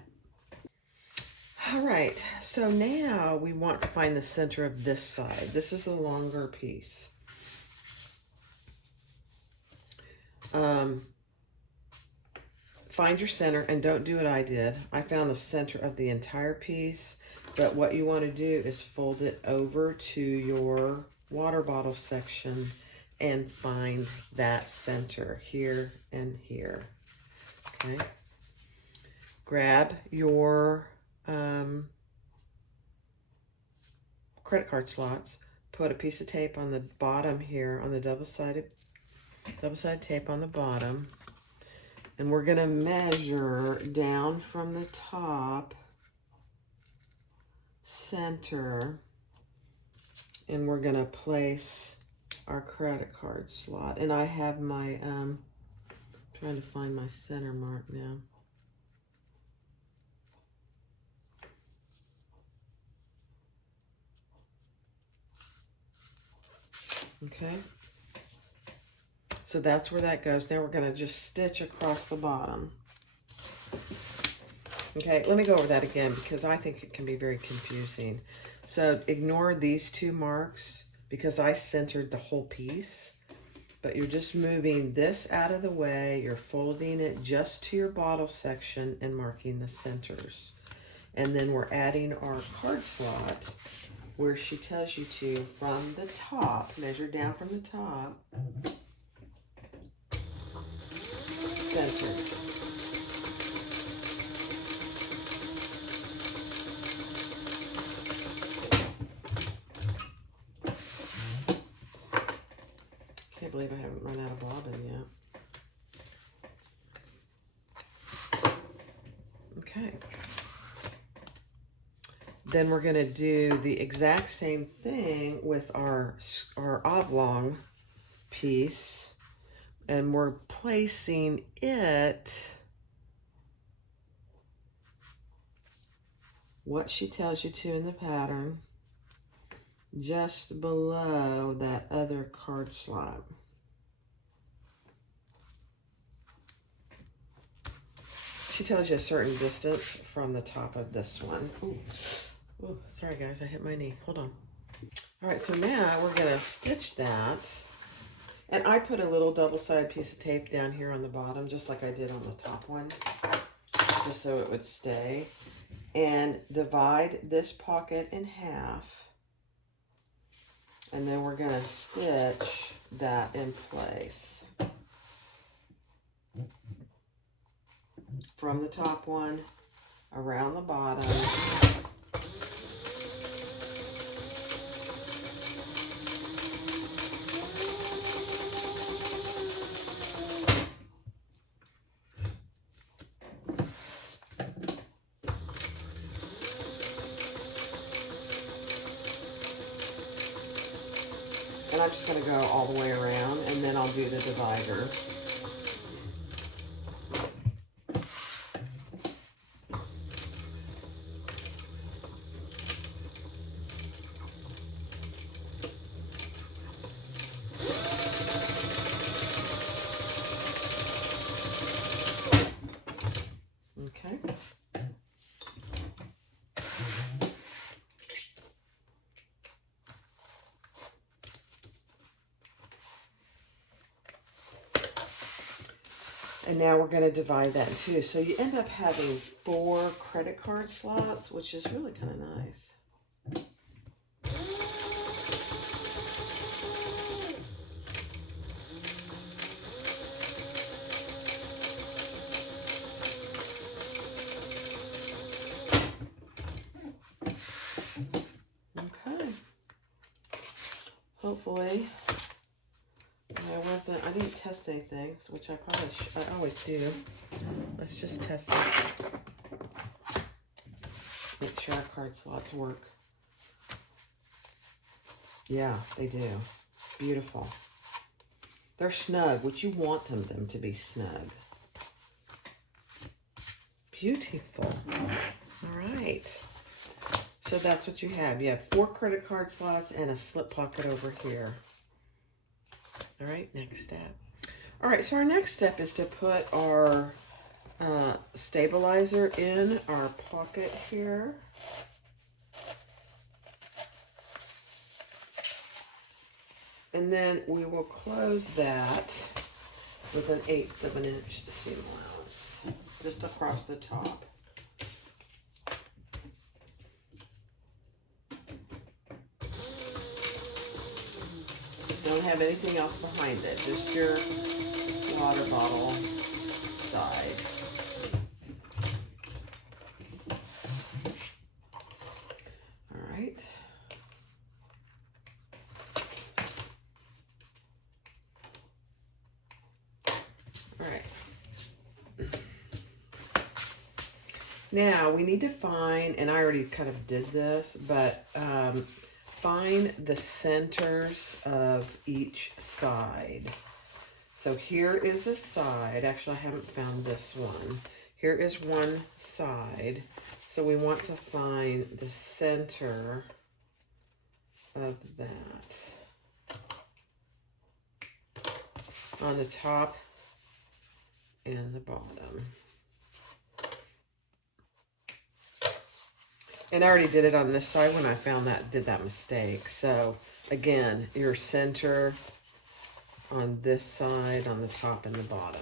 All right, so now we want to find the center of this side. This is the longer piece. Find your center, and don't do what I did. I found the center of the entire piece, but what you want to do is fold it over to your water bottle section and find that center here and here. Okay. Grab your credit card slots, put a piece of tape on the bottom here, on the double-sided tape on the bottom, and we're gonna measure down from the top center, and we're gonna place our credit card slot. And I have my trying to find my center mark now. Okay, so that's where that goes. Now we're going to just stitch across the bottom. Okay, let me go over that again because I think it can be very confusing. So ignore these two marks because I centered the whole piece, but you're just moving this out of the way. You're folding it just to your bottle section and marking the centers. And then we're adding our card slot where she tells you to from the top, measure down from the top, center. Can't believe I haven't run out of bobbin yet. Okay. Then we're going to do the exact same thing with our oblong piece, and we're placing it what she tells you to in the pattern, just below that other card slot. She tells you a certain distance from the top of this one. Ooh. Oh, sorry guys, I hit my knee. Hold on. All right, so now we're gonna stitch that. And I put a little double-sided piece of tape down here on the bottom, just like I did on the top one, just so it would stay. And divide this pocket in half. And then we're gonna stitch that in place. From the top one, around the bottom. I'm just going to go all the way around, and then I'll do the divider. Okay. And now we're going to divide that in two. So you end up having 4 credit card slots, which is really kind of nice. Okay. Hopefully, I didn't test anything, which I always do. Let's just test it. Make sure our card slots work. Yeah, they do. Beautiful. They're snug, which you want them to be snug. Beautiful. All right. So that's what you have. You have 4 credit card slots and a slip pocket over here. All right, next step. All right, so our next step is to put our stabilizer in our pocket here. And then we will close that with an 1/8 of an inch seam allowance, just across the top. Don't have anything else behind it, just your water bottle side. All right. All right. Now we need to find, and I already kind of did this, but find the centers of each side. So here is a side. Actually, I haven't found this one. Here is one side. So we want to find the center of that on the top and the bottom. And I already did it on this side when I did that mistake. So again, your center on this side, on the top and the bottom.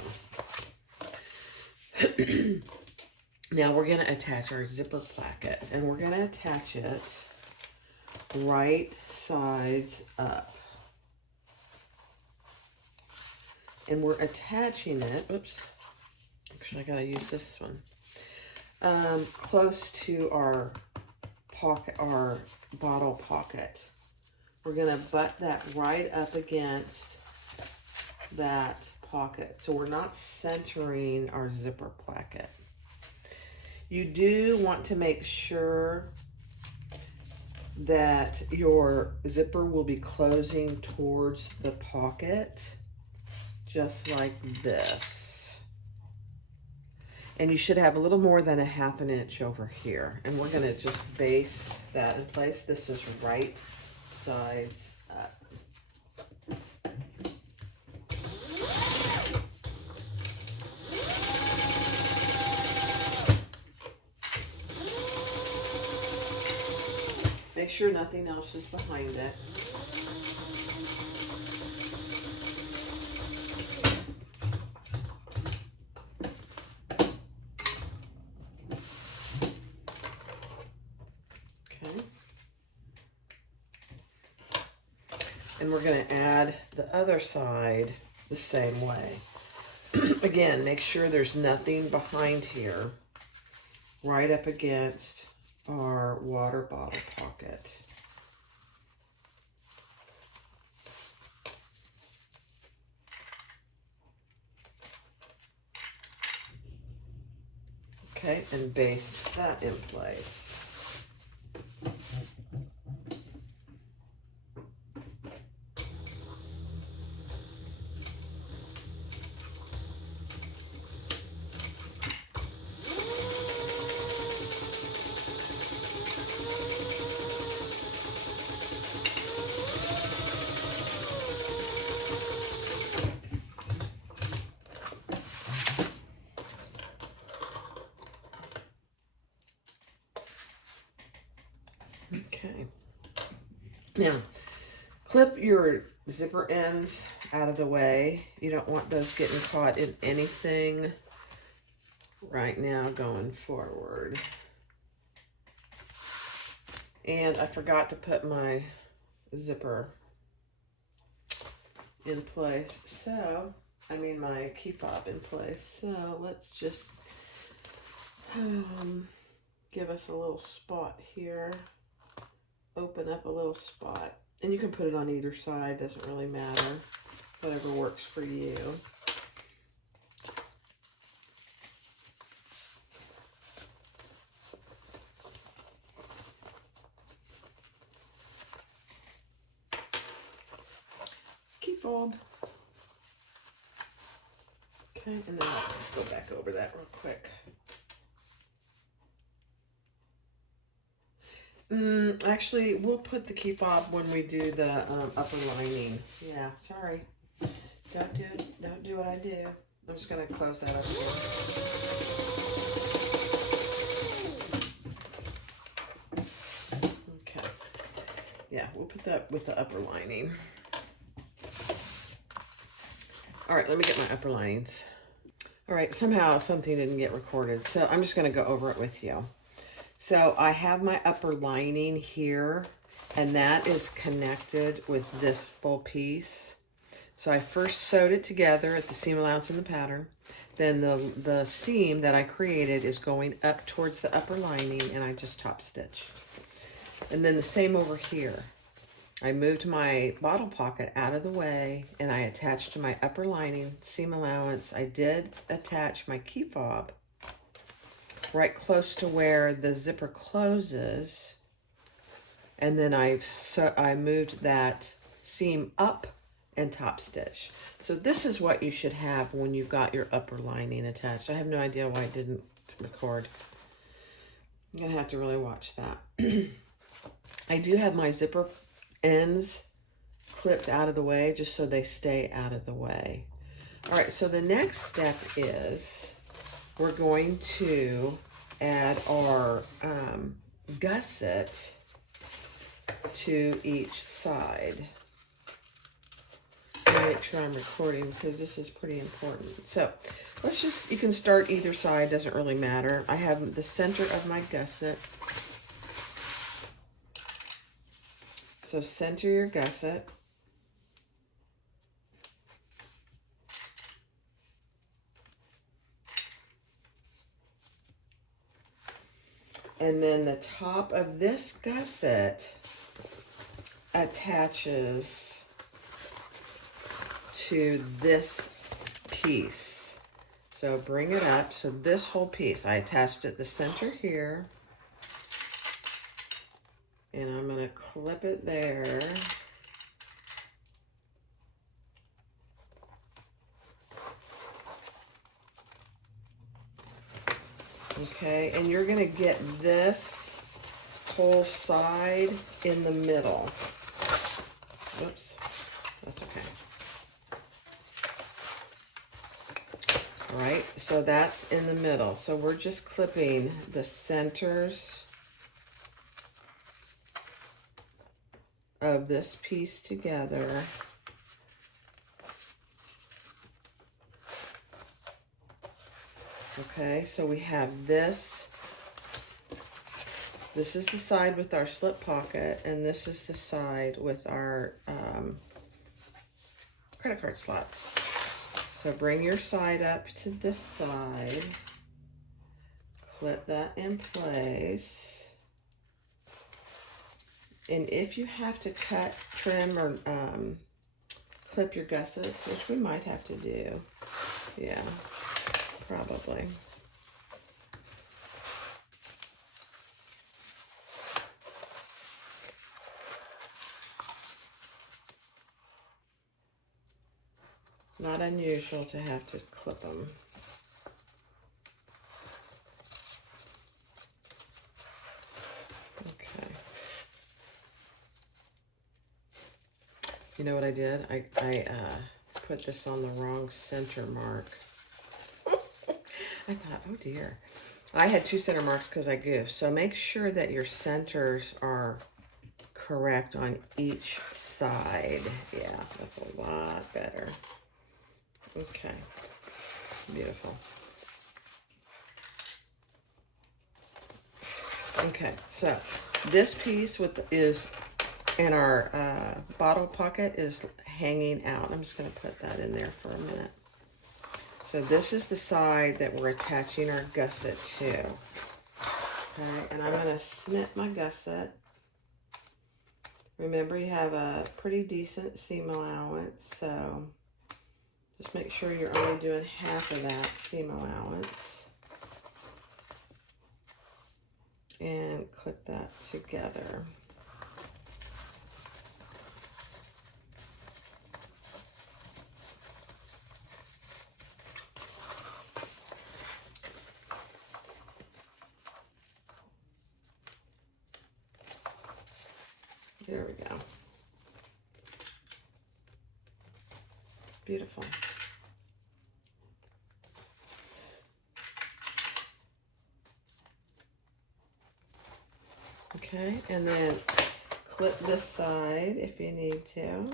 Now we're going to attach our zipper placket, and we're going to attach it right sides up. And we're attaching it, oops, actually I got to use this one, close to our pocket, our bottle pocket. We're going to butt that right up against that pocket. So we're not centering our zipper placket. You do want to make sure that your zipper will be closing towards the pocket, just like this. And you should have a little more than a 1/2 inch over here. And we're gonna just base that in place. This is right sides up. Make sure nothing else is behind it. Okay. And we're going to add the other side the same way. Again, make sure there's nothing behind here, right up against our water bottle pocket. Okay, and baste that in place. Now, clip your zipper ends out of the way. You don't want those getting caught in anything right now going forward. And I forgot to put my zipper in place. So, I mean my key fob in place. So let's just give us a little spot here. Open up a little spot. And you can put it on either side, doesn't really matter. Whatever works for you. Key fob. Okay, and then I'll just go back over that real quick. Actually, we'll put the key fob when we do the upper lining. Yeah, sorry. Don't do what I do. I'm just gonna close that up here. Okay. Yeah, we'll put that with the upper lining. All right, let me get my upper linings. All right, somehow something didn't get recorded, so I'm just gonna go over it with you. So I have my upper lining here, and that is connected with this full piece. So I first sewed it together at the seam allowance in the pattern. Then the seam that I created is going up towards the upper lining, and I just top stitched. And then the same over here. I moved my bottle pocket out of the way, and I attached to my upper lining seam allowance. I did attach my key fob right close to where the zipper closes, and then I moved that seam up and top stitch. So this is what you should have when you've got your upper lining attached. I have no idea why it didn't record. I'm gonna have to really watch that. I do have my zipper ends clipped out of the way just so they stay out of the way. All right, so the next step is we're going to add our gusset to each side. Let me make sure I'm recording because this is pretty important. So let's just, you can start either side, doesn't really matter. I have the center of my gusset. So center your gusset. And then the top of this gusset attaches to this piece. So bring it up. So this whole piece, I attached at the center here. And I'm going to clip it there. Okay, and you're going to get this whole side in the middle. Oops, that's okay. All right, so that's in the middle. So we're just clipping the centers of this piece together. Okay, so we have this. This is the side with our slip pocket, and this is the side with our credit card slots. So bring your side up to this side, clip that in place. And if you have to cut, trim, or clip your gussets, which we might have to do, yeah, probably. Not unusual to have to clip them. Okay. You know what I did? I put this on the wrong center mark. I thought, oh dear. I had two center marks because I goofed. So make sure that your centers are correct on each side. Yeah, that's a lot better. Okay, beautiful. Okay, so this piece is in our bottle pocket is hanging out. I'm just going to put that in there for a minute. So this is the side that we're attaching our gusset to. Okay, and I'm going to snip my gusset. Remember, you have a pretty decent seam allowance, so just make sure you're only doing half of that seam allowance. And clip that together. There we go. Beautiful. Okay, and then clip this side if you need to.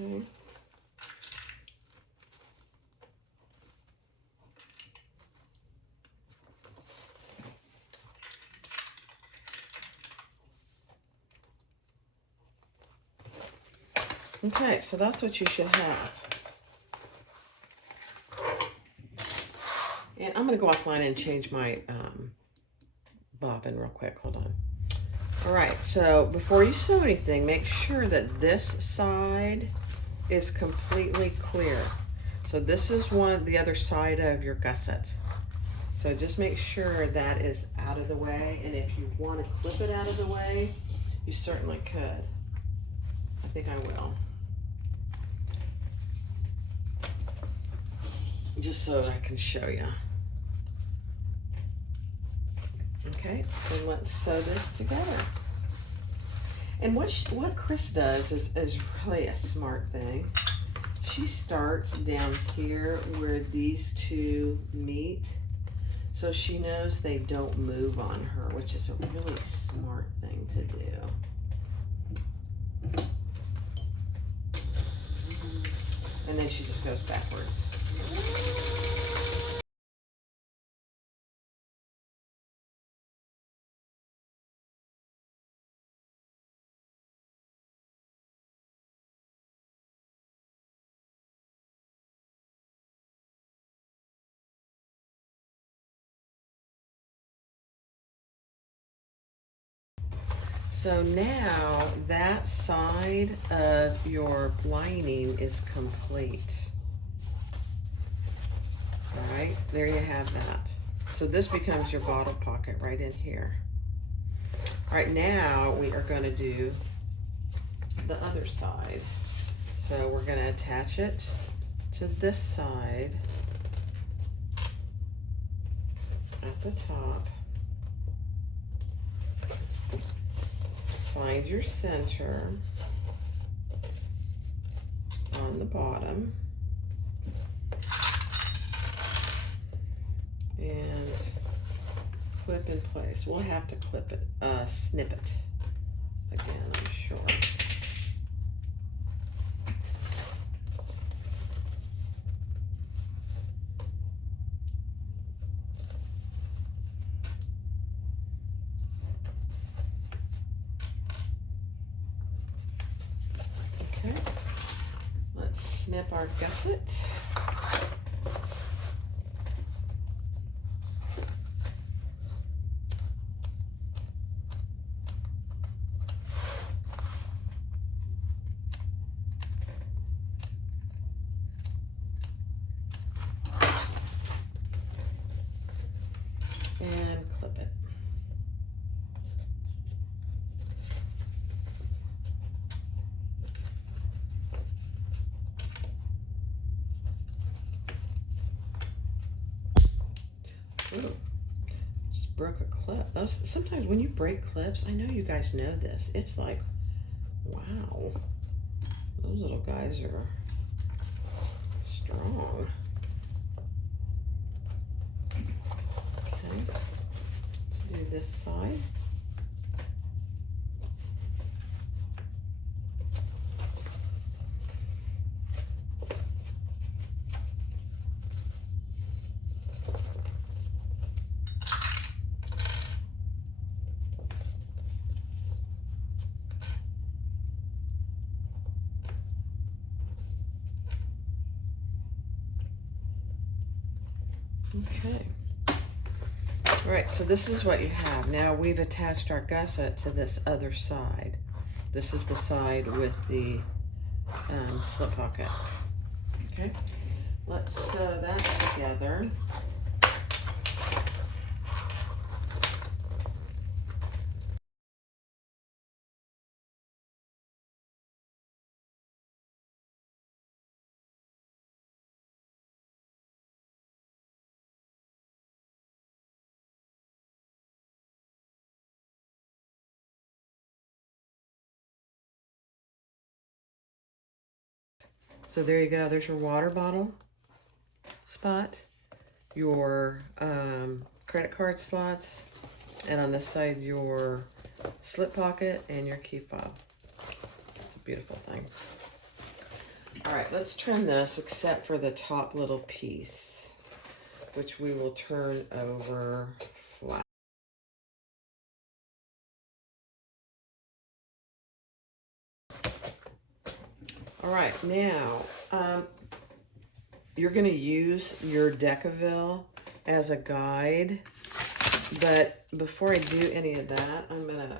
Okay. Okay, so that's what you should have. And I'm going to go offline and change my bobbin real quick. Hold on. All right, so before you sew anything, make sure that this side is completely clear. So this is the other side of your gusset. So just make sure that is out of the way. And if you want to clip it out of the way, you certainly could. I think I will. Just so I can show you. Okay, so let's sew this together. And what Chris does is really a smart thing. She starts down here where these two meet, so she knows they don't move on her, which is a really smart thing to do. And then she just goes backwards. So now that side of your lining is complete. All right, there you have that. So this becomes your bottle pocket right in here. All right, now we are going to do the other side. So we're going to attach it to this side at the top. Find your center on the bottom and clip in place. We'll have to clip it, snip it again, I'm sure. Okay, let's snip our gusset. And clip it. Ooh. broke a clip. Sometimes when you break clips, I know you guys know this. It's like, wow, those little guys are strong. Okay, let's do this side. Okay. All right, so this is what you have. Now we've attached our gusset to this other side. This is the side with the slip pocket. Okay, let's sew that together. So there you go. There's your water bottle spot, your credit card slots, and on this side your slip pocket and your key fob. It's a beautiful thing. All right, let's trim this except for the top little piece, which we will turn over flat. All right, now you're going to use your Decaville as a guide, but before I do any of that, I'm going to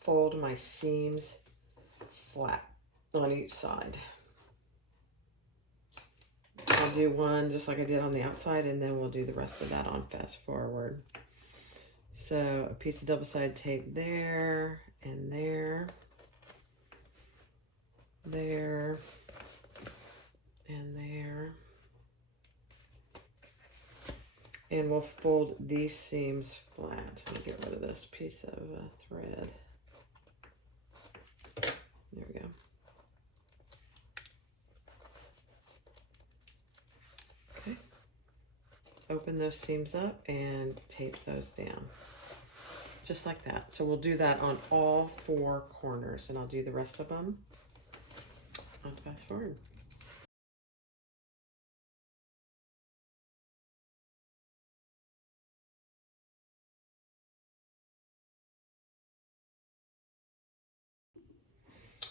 fold my seams flat on each side. I'll do one just like I did on the outside, and then we'll do the rest of that on fast forward. So a piece of double-sided tape there, and there, there, and there. And we'll fold these seams flat. Let me get rid of this piece of thread. There we go. Okay. Open those seams up and tape those down. Just like that. So we'll do that on all 4 corners, and I'll do the rest of them on fast forward.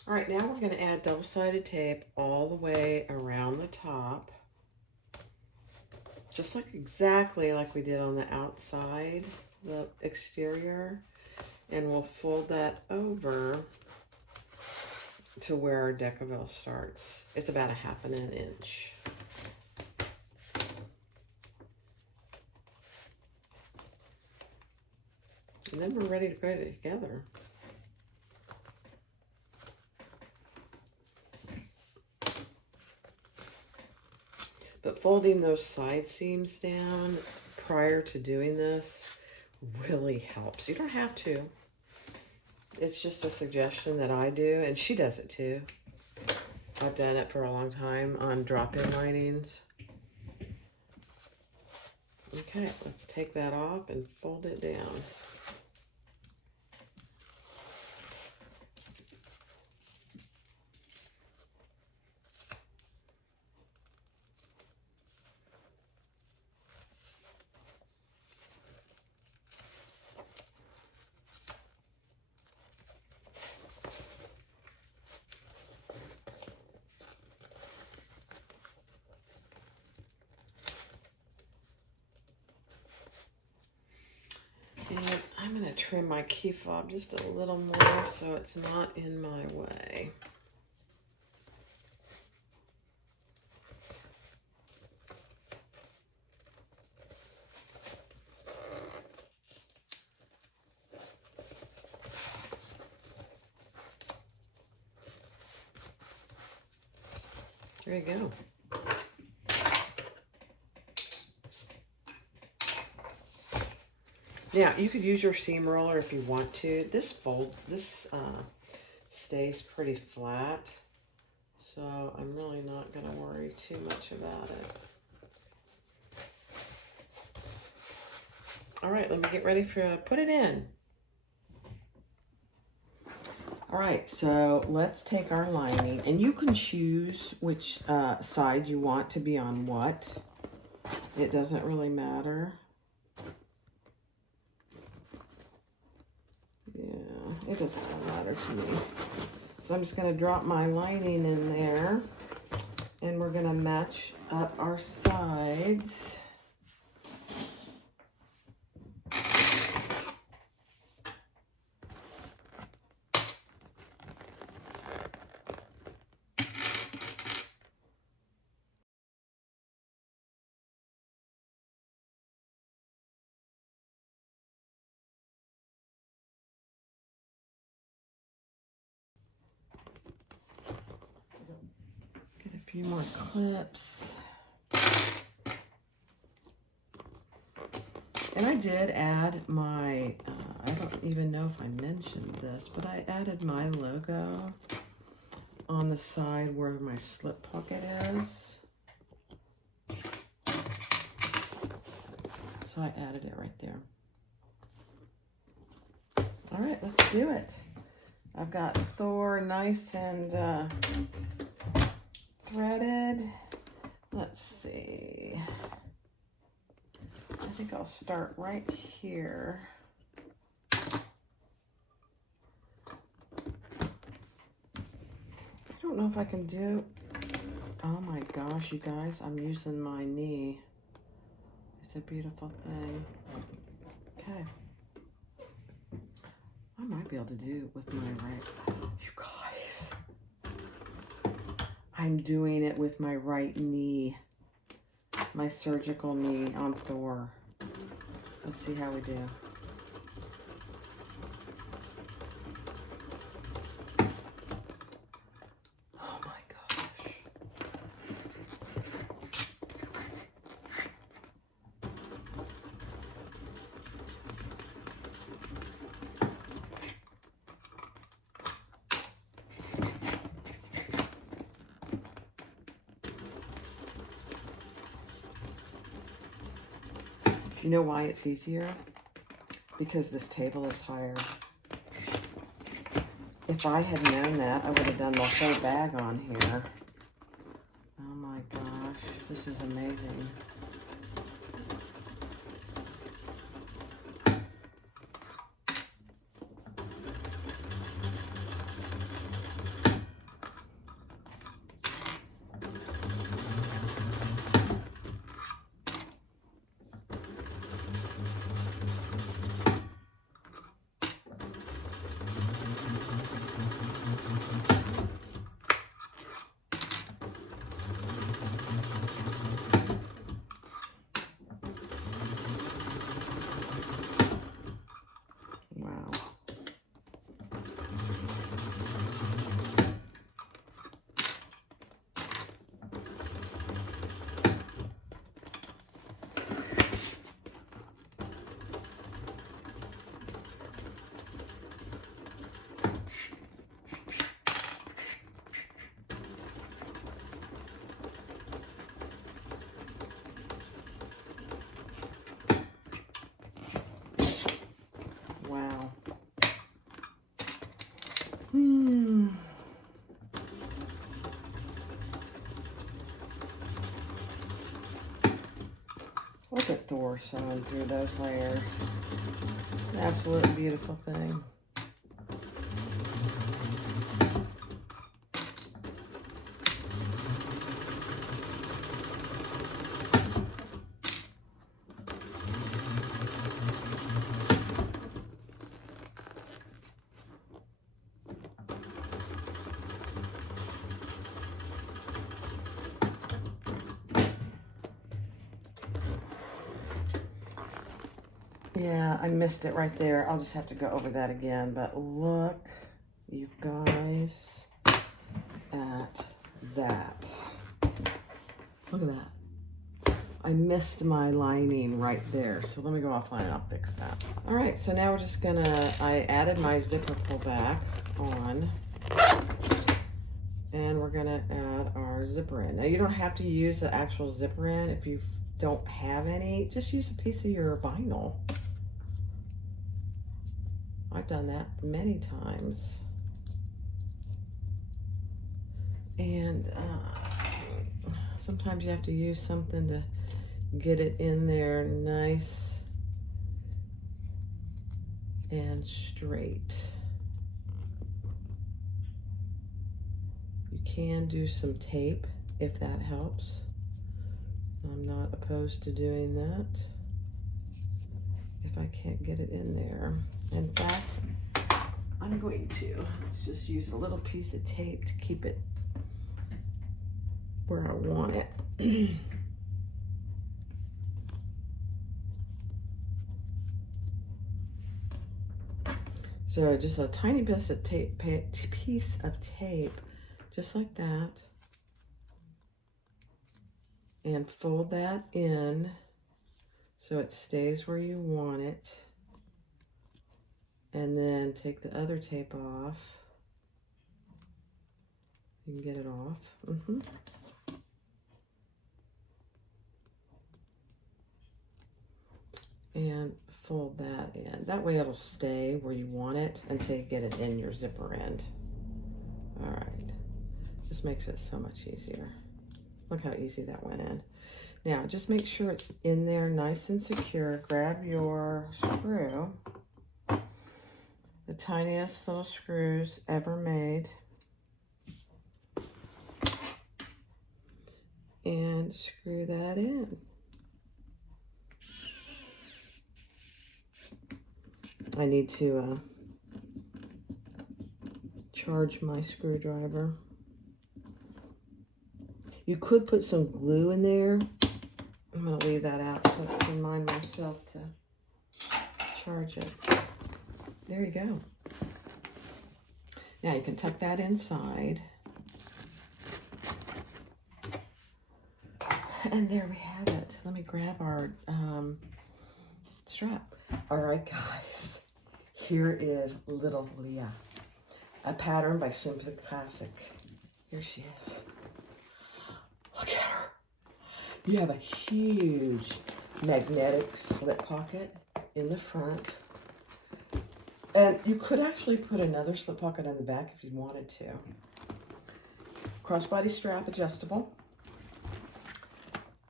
All right, now we're going to add double-sided tape all the way around the top, just like exactly like we did on the outside, the exterior, and we'll fold that over to where our Decaville starts. It's about 1/2 inch. And then we're ready to put it together. But folding those side seams down prior to doing this really helps. You don't have to. It's just a suggestion that I do, and she does it too. I've done it for a long time on drop-in linings. Okay, let's take that off and fold it down. And I'm going to trim my key fob just a little more so it's not in my way. There you go. Now, you could use your seam roller if you want to. This stays pretty flat, so I'm really not going to worry too much about it. All right, let me get ready for put it in. All right, so let's take our lining, and you can choose which side you want to be on what. It doesn't really matter. Yeah, it doesn't really matter to me. So I'm just going to drop my lining in there, and we're going to match up our sides. Get a few more clips. And I did add my, I don't even know if I mentioned this, but I added my logo on the side where my slip pocket is. So I added it right there. All right, let's do it. I've got Thor nice and threaded. Let's see. I think I'll start right here. I don't know if I can do, oh my gosh, you guys, I'm using my knee. It's a beautiful thing. Okay. I might be able to do it with my right, you guys. I'm doing it with my right knee. My surgical knee on Thor. Let's see how we do. Oh my gosh. You know why it's easier? Because this table is higher. If I had known that, I would have done the whole bag on here. Oh my gosh, this is amazing. Wow. Wow. Look at Thor sewing through those layers. An absolutely beautiful thing. Yeah, I missed it right there. I'll just have to go over that again. But look, you guys, at that. Look at that. I missed my lining right there. So let me go offline and I'll fix that. All right, so now we're just gonna, I added my zipper pull back on. And we're gonna add our zipper in. Now you don't have to use the actual zipper in. If you don't have any, just use a piece of your vinyl. I've done that many times. And sometimes you have to use something to get it in there nice and straight. You can do some tape if that helps. I'm not opposed to doing that if I can't get it in there. In fact, I'm going to, let's just use a little piece of tape to keep it where I want it. So just a tiny piece of tape, just like that. And fold that in so it stays where you want it. And then take the other tape off. You can get it off. And fold that in. That way it'll stay where you want it until you get it in your zipper end. All right. This makes it so much easier. Look how easy that went in. Now, just make sure it's in there nice and secure. Grab your screw, the tiniest little screws ever made, and screw that in. I need to charge my screwdriver. You could put some glue in there. I'm going to leave that out so I can remind myself to charge it. There you go. Now you can tuck that inside. And there we have it. Let me grab our strap. All right, guys. Here is Lil Leah, a pattern by Simply Classic. Here she is. Look at her. You have a huge magnetic slip pocket in the front. And you could actually put another slip pocket on the back if you wanted to. Crossbody strap adjustable.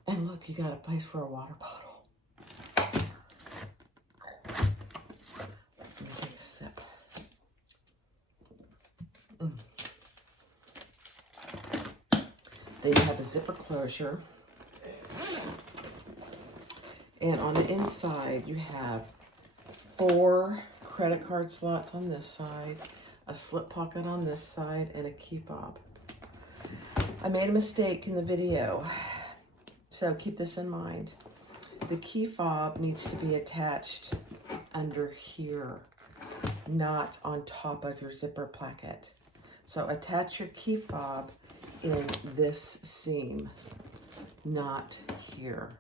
And look, you got a place for a water bottle. Let me take a sip. Then you have a zipper closure. And on the inside, you have 4 credit card slots on this side, a slip pocket on this side, and a key fob. I made a mistake in the video, so keep this in mind. The key fob needs to be attached under here, not on top of your zipper placket. So attach your key fob in this seam, not here.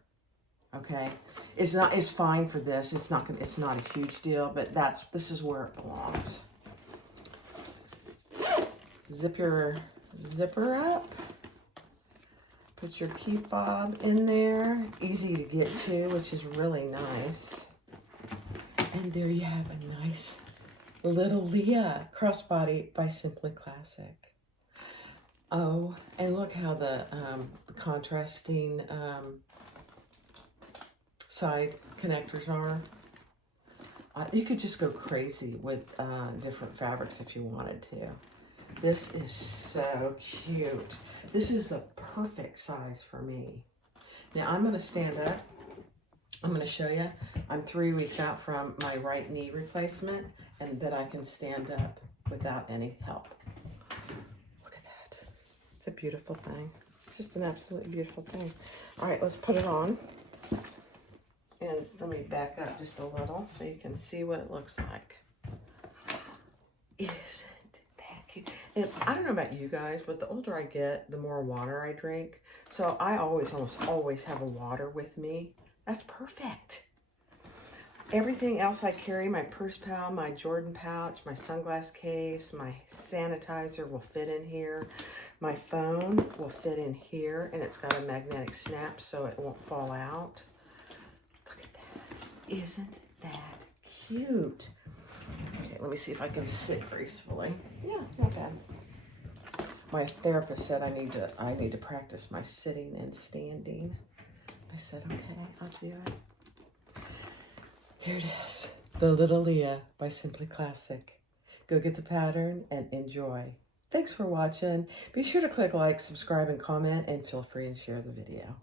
Okay, it's fine for this. It's not a huge deal, but this is where it belongs. Zip your zipper up. Put your key fob in there. Easy to get to, which is really nice. And there you have a nice Lil Leah crossbody by Simply Classic. Oh, and look how the contrasting side connectors are. You could just go crazy with different fabrics if you wanted to. This is so cute. This is the perfect size for me. Now I'm going to stand up. I'm going to show you. I'm 3 weeks out from my right knee replacement, and that I can stand up without any help. Look at that. It's a beautiful thing. It's just an absolutely beautiful thing. All right, let's put it on. And let me back up just a little so you can see what it looks like. Isn't that cute? And I don't know about you guys, but the older I get, the more water I drink. So I almost always have a water with me. That's perfect. Everything else I carry, my purse pouch, my Jordan pouch, my sunglass case, my sanitizer will fit in here. My phone will fit in here, and it's got a magnetic snap so it won't fall out. Look at that. Isn't that cute? Okay, let me see if I can sit gracefully. Yeah, not bad. My therapist said I need to practice my sitting and standing. I said, okay, I'll do it. Here it is, the Lil Leah by Simply Classic. Go get the pattern and enjoy. Thanks for watching. Be sure to click like, subscribe, and comment, and feel free to share the video.